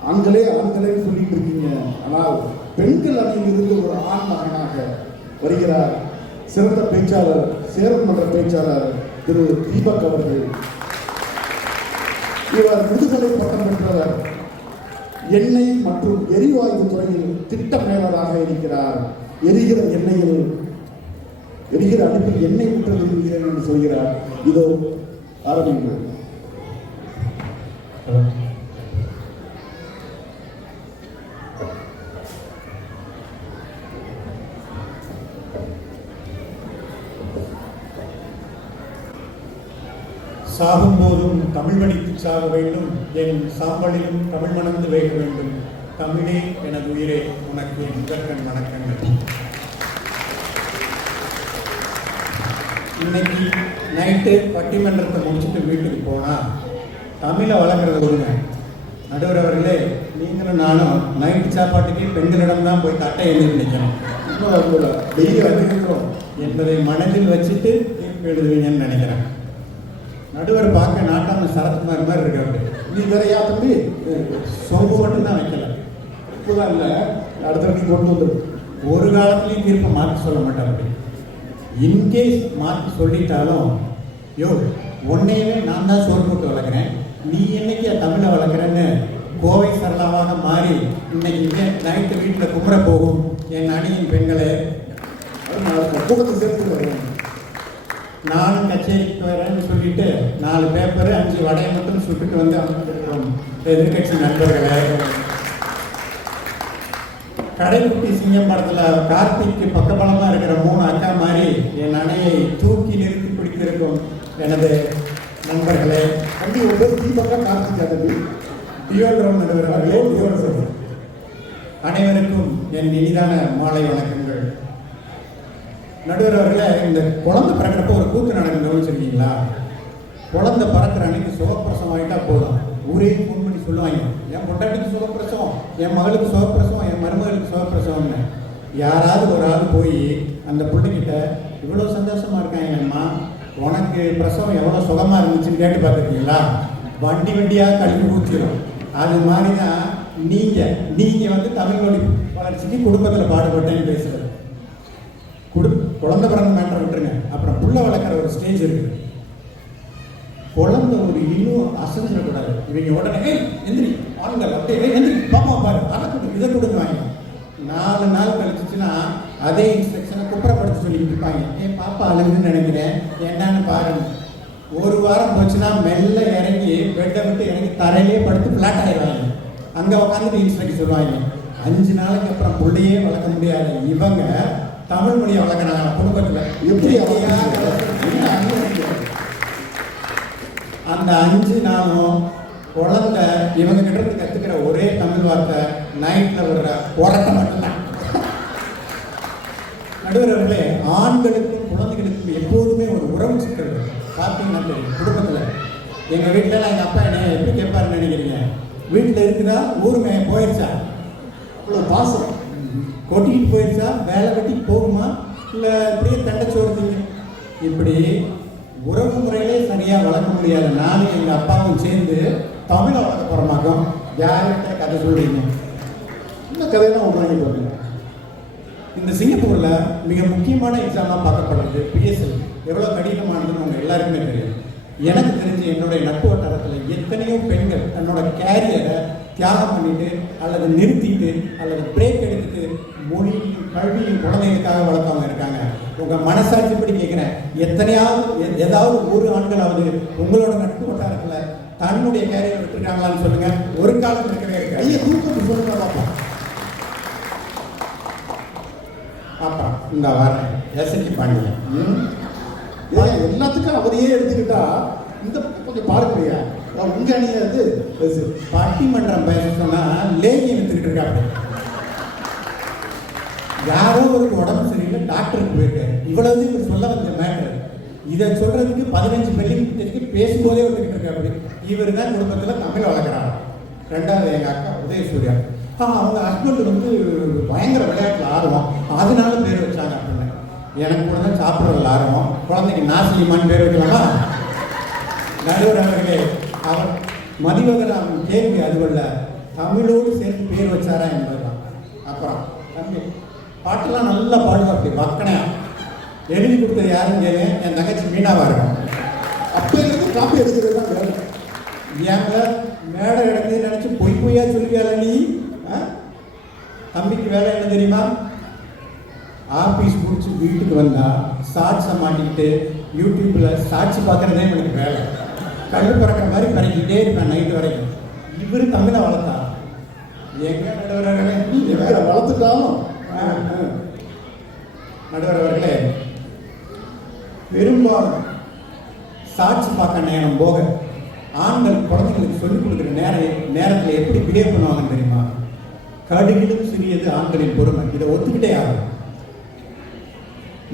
ஆண்களேன்னு சொல்லிட்டு இருக்கீங்க, ஆனால் பெண்கள் அணியிலிருந்து ஒரு ஆண் மகனாக வருகிறார் சிறந்த பேச்சாளர், சேரன் மன்ற பேச்சாளர் திரு தீபக் அவர்கள். இவர் முதுகலை பட்டம் பெற்றவர், எண்ணெய் மற்றும் எரிவாயு துறையில் திட்ட மேலராக இருக்கிறார். எரிகிற அடுப்பில் எண்ணெய் ஊற்ற விரும்புகிறேன் என்று சொல்கிறார். இதோ ஆரம்பிங்கள். சாகும்போதும் தமிழ் வடித்து சாக வேண்டும், என் சாம்பலிலும் தமிழ் மணந்து வேக வேண்டும். தமிழே எனது உயிரே, உனக்கு என் முதற்கண் வணக்கங்கள். இன்னைக்கு நைட்டு பட்டிமன்றத்தை முடிச்சுட்டு வீட்டுக்கு போனால் தமிழை வளர்க்குறத கொடுங்க. நடுவர் அவர்களே, நீங்களும் நானும் நைட்டு சாப்பாட்டுக்கு பெண்களிடம் தான் போய் தட்டை எழுதி நிற்கணும் என்பதை மனதில் வச்சுட்டு தீர்ப்பு எழுதுவீங்கன்னு நினைக்கிறேன். நடுவர் பார்க்க நாட்டாம சரத்குமார் மாதிரி இருக்காரு. நீ வேறையா தம்பி? சொம்பு மட்டும் தான் வைக்கல. இப்போதான் இல்லை, அடுத்த நீ கொண்டு வந்துடும். ஒரு காலத்துலையும் தீர்ப்பை மாற்றி சொல்ல மாட்டாங்க. இன்கேஸ் மாற்றி சொல்லிட்டாலும், யோ உன்னையவே நான் தான் சோறு போட்டு வளர்க்குறேன், நீ என்னைக்கு தமிழை வளர்க்குறேன்னு கோவை சரளாவாக மாறி இன்னைக்கு நைட்டு வீட்டில் கும்பிட போகும் என் அணியின் பெண்களே, கூட்டத்தை சேர்த்து வருவேன். நானும் கச்சேரிக்கு வரேன்னு சொல்லிட்டு 4 பேப்பர் 5 வடையை மட்டும் சுட்டுட்டு வந்து அமர்ந்திருக்கிறோம் எதிர்கட்சி நண்பர்களே. கடைக்குட்டி சிங்கம் படத்தில் கார்த்திக்கு பக்கபலமா இருக்கிற 3 அக்கா மாதிரி என் அணையை தூக்கி நிறுத்தி பிடித்திருக்கும் எனது நண்பர்களே. தம்பி ஒரு பேர் தீபக்கா கார்த்திகா தம்பி டியோட்ரோம் நடுவர்களே, அனைவருக்கும் என் இனிதான மாலை வணக்கங்கள். நடுவர் அவர்களே, இந்த குழந்தை பிறக்கிறப்ப ஒரு கூத்து நடக்கும் கவனிச்சிருக்கீங்களா? குழந்தை பிறக்கிற அன்னைக்கு சுகப்பிரசவம் ஆகிட்டா போதும், ஊரே ஃபோன் பண்ணி சொல்லுவாங்க, என் பொண்டாட்டிக்கு சுகப்பிரசவம், என் மகளுக்கு சுகப்பிரசவம், என் மருமகளுக்கு சுகப்பிரசவம்னு. யாராவது ஒரு ஆள் போய் அந்த பிள்ளைகிட்ட இவ்வளோ சந்தோஷமா இருக்காங்கம்மா, உனக்கு பிரசவம் எவ்வளோ சுகமாக இருந்துச்சுன்னு கேட்டு பார்த்துருக்கீங்களா? வண்டியாக கழிவு ஊற்றிடும். அது மாதிரி தான் நீங்கள் வந்து தமிழ் மொழி வளர்ச்சிக்கு குடும்பத்தில் பாடுபட்டேன்னு பேசுகிறது. குழந்தை பிறந்த மேட்டரை விட்டுருங்க, அப்புறம் புள்ள வளர்க்குற ஒரு ஸ்டேஜ் இருக்குது. குழந்தை ஒரு இன்னும் அசைஞ்சிடக்கூடாது. இவங்க உடனே எந்திரி ஆண்கள் அப்படியே எந்திரி பாப்பா பாரு அதை கொடுங்க இதை கொடுங்க வாங்க. 4 நாள் கழிச்சுன்னா அதே இன்ஸ்ட்ரக்ஷனை குப்புறப்படுத்த சொல்லிட்டு இருப்பாங்க. பாப்பா அழுகுன்னு நினைக்கிறேன், என்னன்னு பாருங்க. 1 வாரம் போச்சுன்னா மெல்ல இறங்கி பெட்டை விட்டு இறங்கி தரையிலே படுத்து ஃப்ளாட் ஆயிடுவாங்க. அங்கே உட்காந்துட்டு இன்ஸ்ட்ரக்ஷன் சொல்லுவாங்க. 5 நாளைக்கு அப்புறம் பிள்ளையே வளர்க்க முடியாது. இவங்க தமிழ் மொழியை வளர்க்குறாங்க குடும்பத்தில். எப்படி அந்த 5 நாளும் குழந்தை இவங்க கிட்ட இருந்து கற்றுக்கிற ஒரே தமிழ் வார்த்தை நைட்டில் வர்ற உறக்க மட்டும்தான். நடுவர்களே, ஆண்களுக்கும் குழந்தைகளுக்கும் எப்போதுமே ஒரு உறவு சிக்கல் பார்த்தீங்கன்னா தெரியும். குடும்பத்தில் எங்கள் வீட்டில் எங்கள் அப்பா என்ன எப்படி கேட்பாருன்னு நினைக்கிறீங்க? வீட்டில் இருக்குதா, ஊருமே போயிடுச்சா, அவ்வளோ பாசம் கொட்டிக்கிட்டு போயிடுச்சா, வேலை கட்டிக்கு போகுமா, இல்லை இப்படியே தண்டைச்சோறுத்தீங்க. இப்படி உறவு முறையிலே சரியாக வளர்க்க முடியாத நானும் எங்கள் அப்பாவும் சேர்ந்து தமிழை வளர்க்க போகிறோமாக்கும். யார்கிட்ட கதை சொல்கிறீங்க? இந்த கதையெல்லாம் உருவாக்கி போகிறீங்க. இந்த சிங்கப்பூரில் மிக முக்கியமான எக்ஸாமாக பார்க்கப்படுறது பிஎஸ்எல். எவ்வளோ கடினமானதுன்னு உங்கள் எல்லாருக்குமே தெரியும். எனக்கு தெரிஞ்சு என்னுடைய நட்பு வட்டாரத்தில் எத்தனையோ பெண்கள் தன்னோட கேரியரை தியாகம் பண்ணிட்டு அல்லது நிறுத்திட்டு அல்லது பிரேக் எடுத்துட்டு மொழியும் கல்வியும் குழந்தைகளுக்காக வளர்த்தவங்க இருக்காங்க. உங்கள் மனசாட்சிப்படி கேட்குறேன், ஏதாவது ஒரு ஆண்களாவது உங்களோட நட்பு வட்டாரத்தில் தன்னுடைய கேரியர் விட்டுருக்காங்களான்னு சொல்லுங்க. ஒரு காலம் இருக்கவே இருக்கு. ஐயா தூக்கத்தை சொல்லுங்க பார்ப்போம். அப்புறம் இந்த வாரம் எஸ்என்டி பாண்டியன். ஏன் எல்லாத்துக்கும் அவரையே எடுத்துக்கிட்டா இந்த பக்கம் கொஞ்சம் பார்க்கலையா? உங்க அணியா அது பட்டிமன்றம் பேச சொன்னா லேகியம் எடுத்துக்கிட்டு இருக்காங்க. யாரோ ஒரு உடம்பு சரியில்லை, டாக்டருக்கு போயிருக்காரு. இவ்வளவு இவர் சொல்ல வந்த மேட்டர். இதை சொல்றதுக்கு 15 பள்ளிக்கு பேசும்போதே வந்துகிட்டு இருக்காரு. இவர் தான் குடும்பத்தில் தமிழ் வளர்க்குறாங்க. ரெண்டாவது எங்கள் அக்கா உதயசூர்யா, அவங்க ஹஸ்பண்ட் வந்து பயங்கர விளையாட்டில் ஆர்வம், அதனால பேர் வச்சாங்க அப்படின்னு. எனக்கு கூட தான் சாப்பிட்றதுல ஆர்வம், குழந்தைக்கு நாசிலிமான்னு பேர் வைக்கலாமா? நடுவர் அவர்களே, அவர் மதிவதன் கேள்வி அதுவல்ல, தமிழோடு சேர்த்து பேர் வச்சாரா என்பதுதான். அப்புறம் தம்பி பாட்டெல்லாம் நல்லா பாடுவா, அப்படி வக்கனையா எழுதி கொடுத்தது யாருன்னு கேளு, என் தங்கச்சி மீனாவா இருக்கும். அப்ப இருந்து காப்பி எடுக்கிறது தான் வேலை. ஏங்க மேடை இடத்துல நினைச்சு பொய் பொய்யா சொல்லுவியால நீ? தம்பிக்கு வேலை என்ன தெரியுமா? ஆபீஸ் முடிச்சு வீட்டுக்கு வந்தா சாட்சை மாட்டிக்கிட்டு யூடியூப்ல சாட்சி பார்க்கறதே எனக்கு வேலை. கல்லு பிறக்கிற மாதிரி பறக்கிட்டே இருப்பேன் நைட்டு வரைக்கும். இவரு தமிழை வளர்த்தா எங்க நடுவர்களே வளர்த்துட்டாலும் நடுவர்களே, பெரும்பாலும் சாட்சி பார்க்க நேரம் போக ஆண்கள் குழந்தைங்களுக்கு சொல்லிக் கொடுக்குற நேரத்தில் எப்படி பிஹேவ் பண்ணுவாங்கன்னு தெரியுமா? கடுகிலும் சிறியது ஆண்களின் பொறுமை. இதை ஒத்துக்கிட்டே ஆகும்.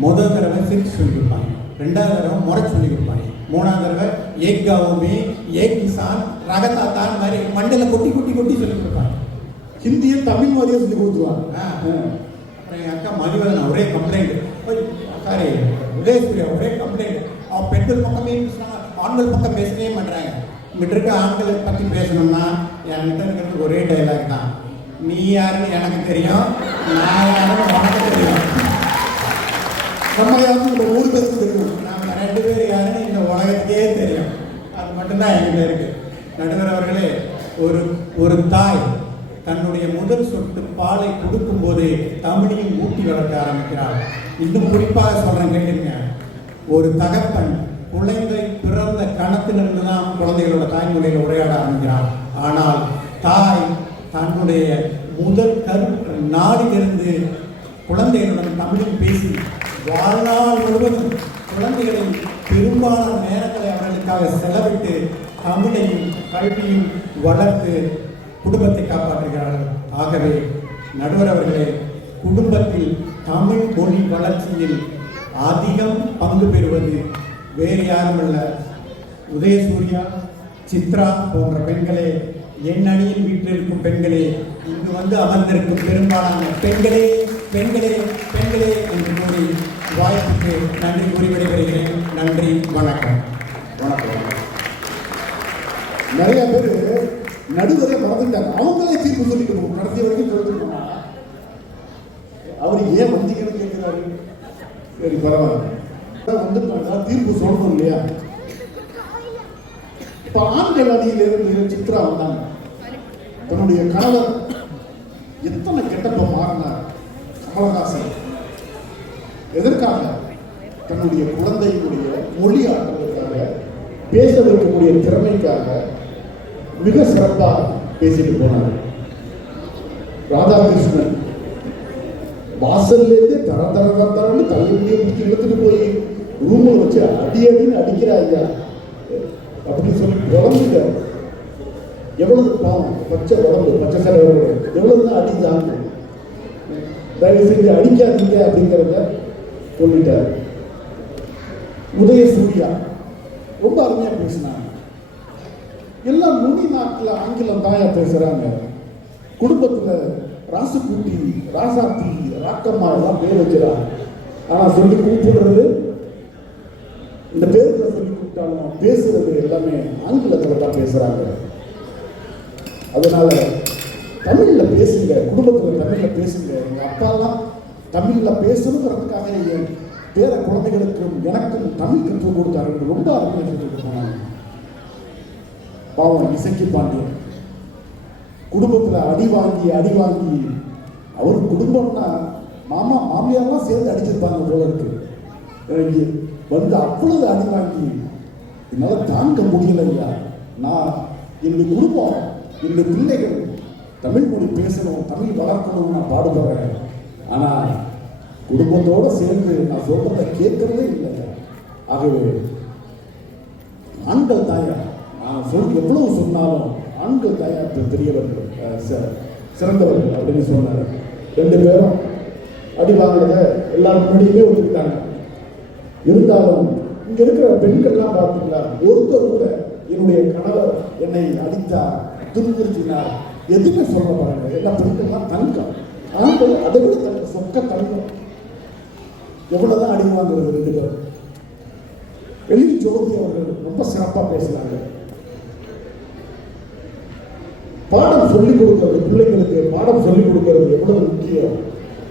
முதல் தடவை சிரிச்சு சொல்லி கொடுப்பாங்க, ரெண்டாவது தடவை முறை சொல்லி கொடுப்பாங்க, மூணாவது தடவை ஏக் காவுமே ஏக் கிசான் ரகத்தாத்தான் மாதிரி மண்டல கொட்டி கொட்டி கொட்டி சொல்லி கொடுப்பாங்க. ஹிந்தியை தமிழ் மாதிரியே சொல்லி கொடுத்துருவாங்க. அப்புறம் என் அக்கா மதிவதன் ஒரே கம்ப்ளைண்ட், சாரி உதயசூர்யா ஒரே கம்ப்ளைண்ட், பெண்கள் பக்கமே பேசுனாங்க, ஆண்கள் பக்கம் பேசவே மாட்டாங்க. இங்கிட்ட இருக்க ஆண்களை பற்றி பேசணும்னா என்கிட்ட இருக்கிறது ஒரே டைலாக் தான், நீ யாருன்னு எனக்கு தெரியும், நான் யாருன்னு உனக்கு தெரியும். நம்ம யாருன்னு இந்த ஊர் பேருக்கு தெரியும், நம்ம 2 பேர் யாருன்னு இந்த உலகத்துக்கே தெரியும். அது மட்டும்தான் என்கிட்ட இருக்கு. நடுவர் அவர்களே, ஒரு தாய் தன்னுடைய முதல் சொட்டு பாலை கொடுக்கும் போதே தமிழையும் ஊட்டி வளர்க்க ஆரம்பிக்கிறார். இன்னும் குறிப்பாக சொல்றேன், கேட்டுங்க. ஒரு தகப்பன் குழந்தை பிறந்த கணத்திலிருந்து தான் குழந்தைகளோட தாய்மொழியில் உரையாட ஆரம்பிக்கிறார். ஆனால் தாய் தன்னுடைய முதல் கரு நாடிலிருந்து குழந்தைகளுடன் தமிழில் பேசி வாழ்நாள் முழுவதும் குழந்தைகளின் பெரும்பாலான நேரங்களை அவர்களுக்காக செலவிட்டு தமிழையும் கல்வியும் வளர்த்து குடும்பத்தை காப்பாற்றுகிறார்கள். ஆகவே நடுவர் அவர்களே, குடும்பத்தில் தமிழ் மொழி வளர்ச்சியில் அதிகம் பங்கு பெறுவது வேறு யாருமல்ல, உதயசூர்யா, சித்ரா போன்ற பெண்களே, என் அணியில் வீட்டில் இருக்கும் பெண்களே, இங்கு வந்து அமர்ந்திருக்கும் பெரும்பாலான பெண்களே பெண்களே பெண்களே என்று கூறி வாய்ப்புக்கு நன்றி கூறி விடைபெறுகிறேன். நன்றி, வணக்கம். வணக்கம். நிறைய பேர் நடுவரை மறந்துட்டாங்க, அவங்களே தீர்ப்பு சொல்லிக்கணும். கடைசி வரைக்கும் சொல்லிட்டு அவர் ஏன் வந்தீங்கன்னு கேட்கிறாரு. சரி பரவாயில்ல, வந்துட்டாங்க, தீர்ப்பு சொல்லணும் இல்லையா? இப்ப ஆண்கள் அணியிலிருந்து சித்ரா வந்தாங்க. தன்னுடைய கணவர் எத்தனை கெட்டப்ப மாறினார் கமலஹாசன். எதற்காக? தன்னுடைய குழந்தையினுடைய மொழி ஆற்றலுக்காக, பேச வைக்கக்கூடிய திறமைக்காக மிக சிறப்பாக பேசிட்டு போனார். ராதாகிருஷ்ணன் வாசல்ல இருந்து தரன்னு தலைமுடியை பிடிச்சி இழுத்துட்டு போய் ரூம்ல வச்சு அடின்னு அடிக்கிற ஐயா அப்படின்னு சொல்லி குழந்தைங்க எவ்வளவு பாவம், பச்சை உடம்பு, பச்சை செலவு எவ்வளவுதான் அடிச்சாங்க. தயவு செஞ்சு அடிக்காதீங்க அப்படிங்கிறத சொல்லிட்டார். உதயசூர்யா ரொம்ப அருமையா பேசினாங்க. எல்லாம் நுனி நாட்டில் ஆங்கிலம் தாயா பேசுறாங்க. குடும்பத்துல ராசுக்குட்டி, ராசாத்தி, ராக்கம்மா எல்லாம் பேர் வைக்கிறாங்க. ஆனா சொல்லி கூப்பிடுறது, இந்த பேருக்குள்ள சொல்லி கூப்பிட்டாலும் பேசுறது எல்லாமே ஆங்கிலத்துல தான் பேசுறாங்க. அதனால தமிழ்ல பேசுங்க, குடும்பத்துல தமிழ்ல பேசுங்க. எங்க அப்பாலாம் தமிழ்ல பேசணுங்கிறதுக்காக என் பேர குழந்தைகளுக்கும் எனக்கும் தமிழ் கற்றுக் கொடுத்தார்கள். ரொம்ப அருமையாக கற்றுக் கொடுத்தாங்க. பாவம் இசக்கி பாண்டியன் குடும்பத்துல அடி வாங்கி அவர் குடும்பம்னா மாமா மாமியாரெல்லாம் சேர்ந்து அடிச்சிருப்பாங்க போல இருக்கு. எனக்கு வந்து அவ்வளவு அடி வாங்கி என்னால தாங்க முடியல ஐயா, நான் என்னுடைய குடும்பம், என்னுடைய பிள்ளைகள் தமிழ் மொழி பேசணும், தமிழ் வளர்க்கணும்னு நான் பாடுபடுறேன். ஆனால் குடும்பத்தோடு சேர்ந்து நான் சொல்றதை கேட்கறதே இல்லை. ஆகவே ஆண்கள் தாயா நான் எவ்வளவு சொன்னாலும் ஆண்கள் தாயா பெரியவர்கள் சிறந்தவர்கள் அப்படின்னு சொன்னார். 2 பேரும் அடி வாங்கினதை எல்லாரும் முன்னாடியுமே ஒத்துக்கிட்டாங்க. இருந்தாலும் இங்க இருக்கிற பெண்கள்லாம் பார்த்தீங்களா, ஒருத்தர் கூட என்னுடைய கணவர் என்னை அடித்தார், துன்புறுத்தினார் எதுவுமே சொல்ல பாருங்க. எல்லா பெண்கள்லாம் தங்கம், ஆண்கள் அதை விட தங்க சொக்க தங்கம். எவ்வளவுதான் அடி வாங்குறது 2 பேரும். எழில் ஜோதி அவர்கள் ரொம்ப சிறப்பா பேசுறாங்க. பாடம் சொல்லிக் கொடுக்கிறது, பிள்ளைங்களுக்கு பாடம் சொல்லிக் கொடுக்கிறது எவ்வளவு முக்கியம்.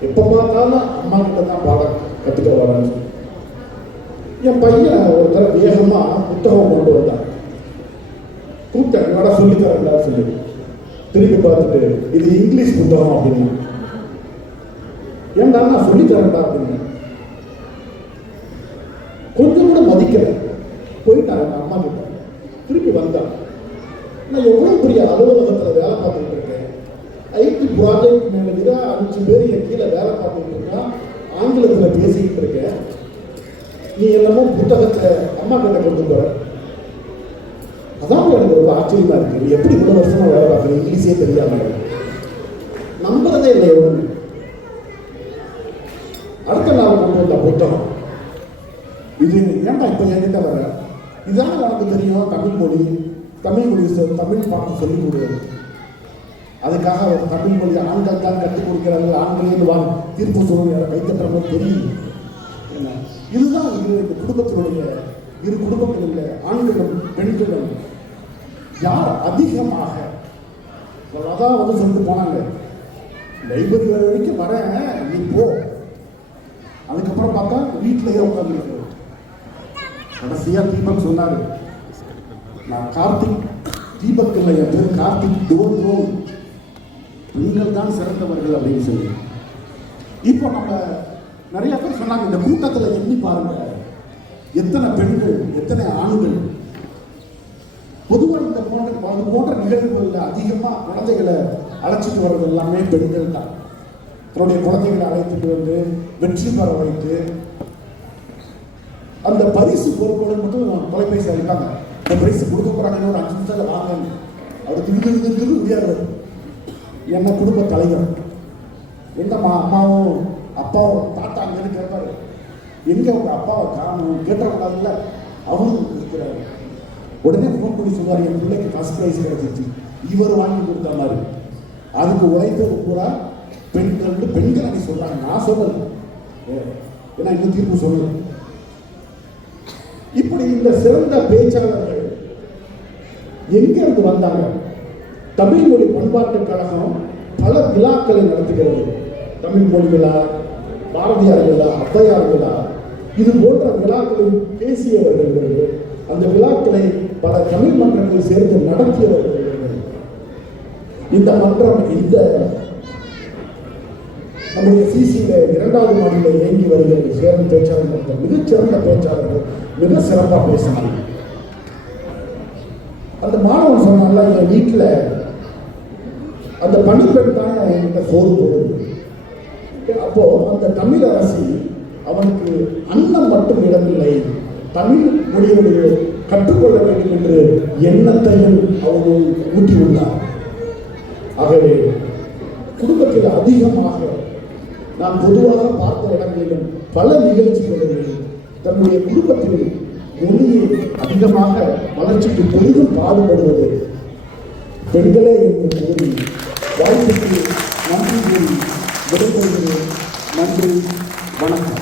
எப்ப பார்த்தாலும் அம்மா கிட்ட தான் பாடம் கத்துக்க வராங்க. என் பையன் ஒரு தடவை வேகமா புத்தகம் கொண்டு வந்தான். கூப்பிட்டேன், என்னடா சொல்லித்தரா சொல்லி. திருப்பி பார்த்துட்டு இது இங்கிலீஷ் புத்தகம் அப்படின்னு. ஏன்டா நான் சொல்லித்தரேன்டா அப்படின்னு. கொஞ்சம் கூட மதிக்கல, போயிட்டாங்க அம்மா கிட்ட. திருப்பி வந்தான். நான் எவ்வளவு பெரிய அலுவலகத்தில் வேலை பார்த்துட்டு இருக்கேன். ஐடி ப்ராஜெக்ட் மேனேஜரா 5 பேர் என் கீழே வேலை பார்த்துட்டு இருக்கேன். ஆங்கிலத்தில் பேசிக்கிட்டு இருக்கேன். நீ என்னமோ புத்தகத்தை அம்மா கிட்ட கொண்டு போற. அதான் எனக்கு ரொம்ப ஆச்சரியமா இருக்கு. நீ எப்படி இவ்வளவு வருஷமா வேலை பார்க்குற, இங்கிலீஷே தெரியாம. நம்புறதே இல்லை எவ்வளவு. அடுத்த நாள் கொண்டு வந்த புத்தகம் இது. ஏன்டா இப்ப என்கிட்ட வர? இதுதான் உனக்கு தெரியும் தமிழ் மொழி, தமிழ் பாடம் சொல்லிக் கொடுக்குறது. அதுக்காக அவர் தமிழ் மொழி ஆண்கள் தான் கற்றுக் கொடுக்கிறாங்க, ஆண்களே வாங்க தீர்ப்பு சொல்லுங்க கைத்தட்டுற தெரியும். இதுதான் இந்த குடும்பத்தினுடைய இரு குடும்பங்களில் ஆண்களும் பெண்களும் யார் அதிகமாக அதான் வந்து சொல்லிட்டு போனாங்க. லைப்ரரி வரைக்கும் வரேன், நீ போ. அதுக்கப்புறம் பார்த்தா வீட்டிலேயே உட்காந்துருக்கு. கடைசியா தீபக் சொன்னாரு, நான் கார்த்திக், தீபக் இல்லை, என் பேர் கார்த்திக் டோன்ட்ரோ, நீங்கள் தான் சிறந்தவர்கள் அப்படின்னு சொல்லி. இப்போ நம்ம நிறைய பேர் சொன்னாங்க, இந்த கூட்டத்தில் எண்ணி பாருங்க எத்தனை பெண்கள் எத்தனை ஆண்கள். பொதுவாக இந்த போன்ற நிகழ்வுகளில் அதிகமாக குழந்தைகளை அழைச்சிட்டு வர்றது எல்லாமே பெண்கள் தான். தன்னுடைய குழந்தைகளை அழைத்துட்டு வந்து வெற்றி பெற வைத்து அந்த பரிசு பொருட்கள் மட்டும் தொலைபேசி அளிப்பாங்க. அந்த பரிசு கொடுக்க போறாங்க, ஒரு 5 நிமிஷத்துல வாங்க. அவர் திரு முடியாது. என்ன குடும்ப தலைவர் என்னம்மா அம்மாவும் அப்பாவும் தாத்தா அங்கே கேட்பாரு, எங்க உங்க அப்பாவை காணும் கேட்டக்கூடாதுல்ல, அவரும் இருக்கிறாரு. உடனே ஃபோன் பண்ணி சொல்லுவார், என் பிள்ளைக்கு ஃபர்ஸ்ட் பிரைஸ் கிடைச்சிச்சு, இவர் வாங்கி கொடுத்த மாதிரி. அதுக்கு உழைத்தது பூரா பெண்கள் அணி சொல்றாங்க. நான் சொல்லல, ஏன்னா இன்னும் தீர்ப்பு சொல்லல. இப்படி இந்த சிறந்த பேச்சாளர்கள் எங்க இருந்து வந்தாங்க? தமிழ் மொழி பண்பாட்டு கழகம் பல விழாக்களை நடத்துகிறது. தமிழ் மொழி விழா, பாரதியார் விழா, ஔவையார் விழா, இது போன்ற விழாக்களில் பேசியவர்கள், அந்த விழாக்களை பல தமிழ் மன்றங்கள் சேர்ந்து நடத்தியவர்கள். இந்த மன்றம் இந்த நம்முடைய சிசியில 2வது மாடியில் இயங்கி வருகிறது. சேர்ந்த பேச்சாளர்கள், மிகச்சிறந்த பேச்சாளர்கள், மிக சிறப்பாக பேசினாங்க. அந்த மாணவன் சொன்னால, என் வீட்டில் அந்த பணிப்பெண் தான் என்கிட்ட சோறு போடுது. அப்போ அந்த தமிழ் அரசி அவனுக்கு அன்னம் மட்டும் இடமில்லை, தமிழ் மொழியுடைய கற்றுக்கொள்ள வேண்டும் என்று எண்ணத்தையும் அவர்கள் ஊட்டியுள்ளார். ஆகவே குடும்பத்தில் அதிகமாக நாம் பொதுவாக பார்த்த இடங்களிலும் பல நிகழ்ச்சிகளில் தன்னுடைய குடும்பத்தில் மொழியை அதிகமாக வளர்ச்சிக்கு பெரிதும் பாடுபடுவது பெண்களே என்று கூறி வாய்ப்புக்கு நன்றி கூறி விடைபெறுகிறேன். நன்றி, வணக்கம்.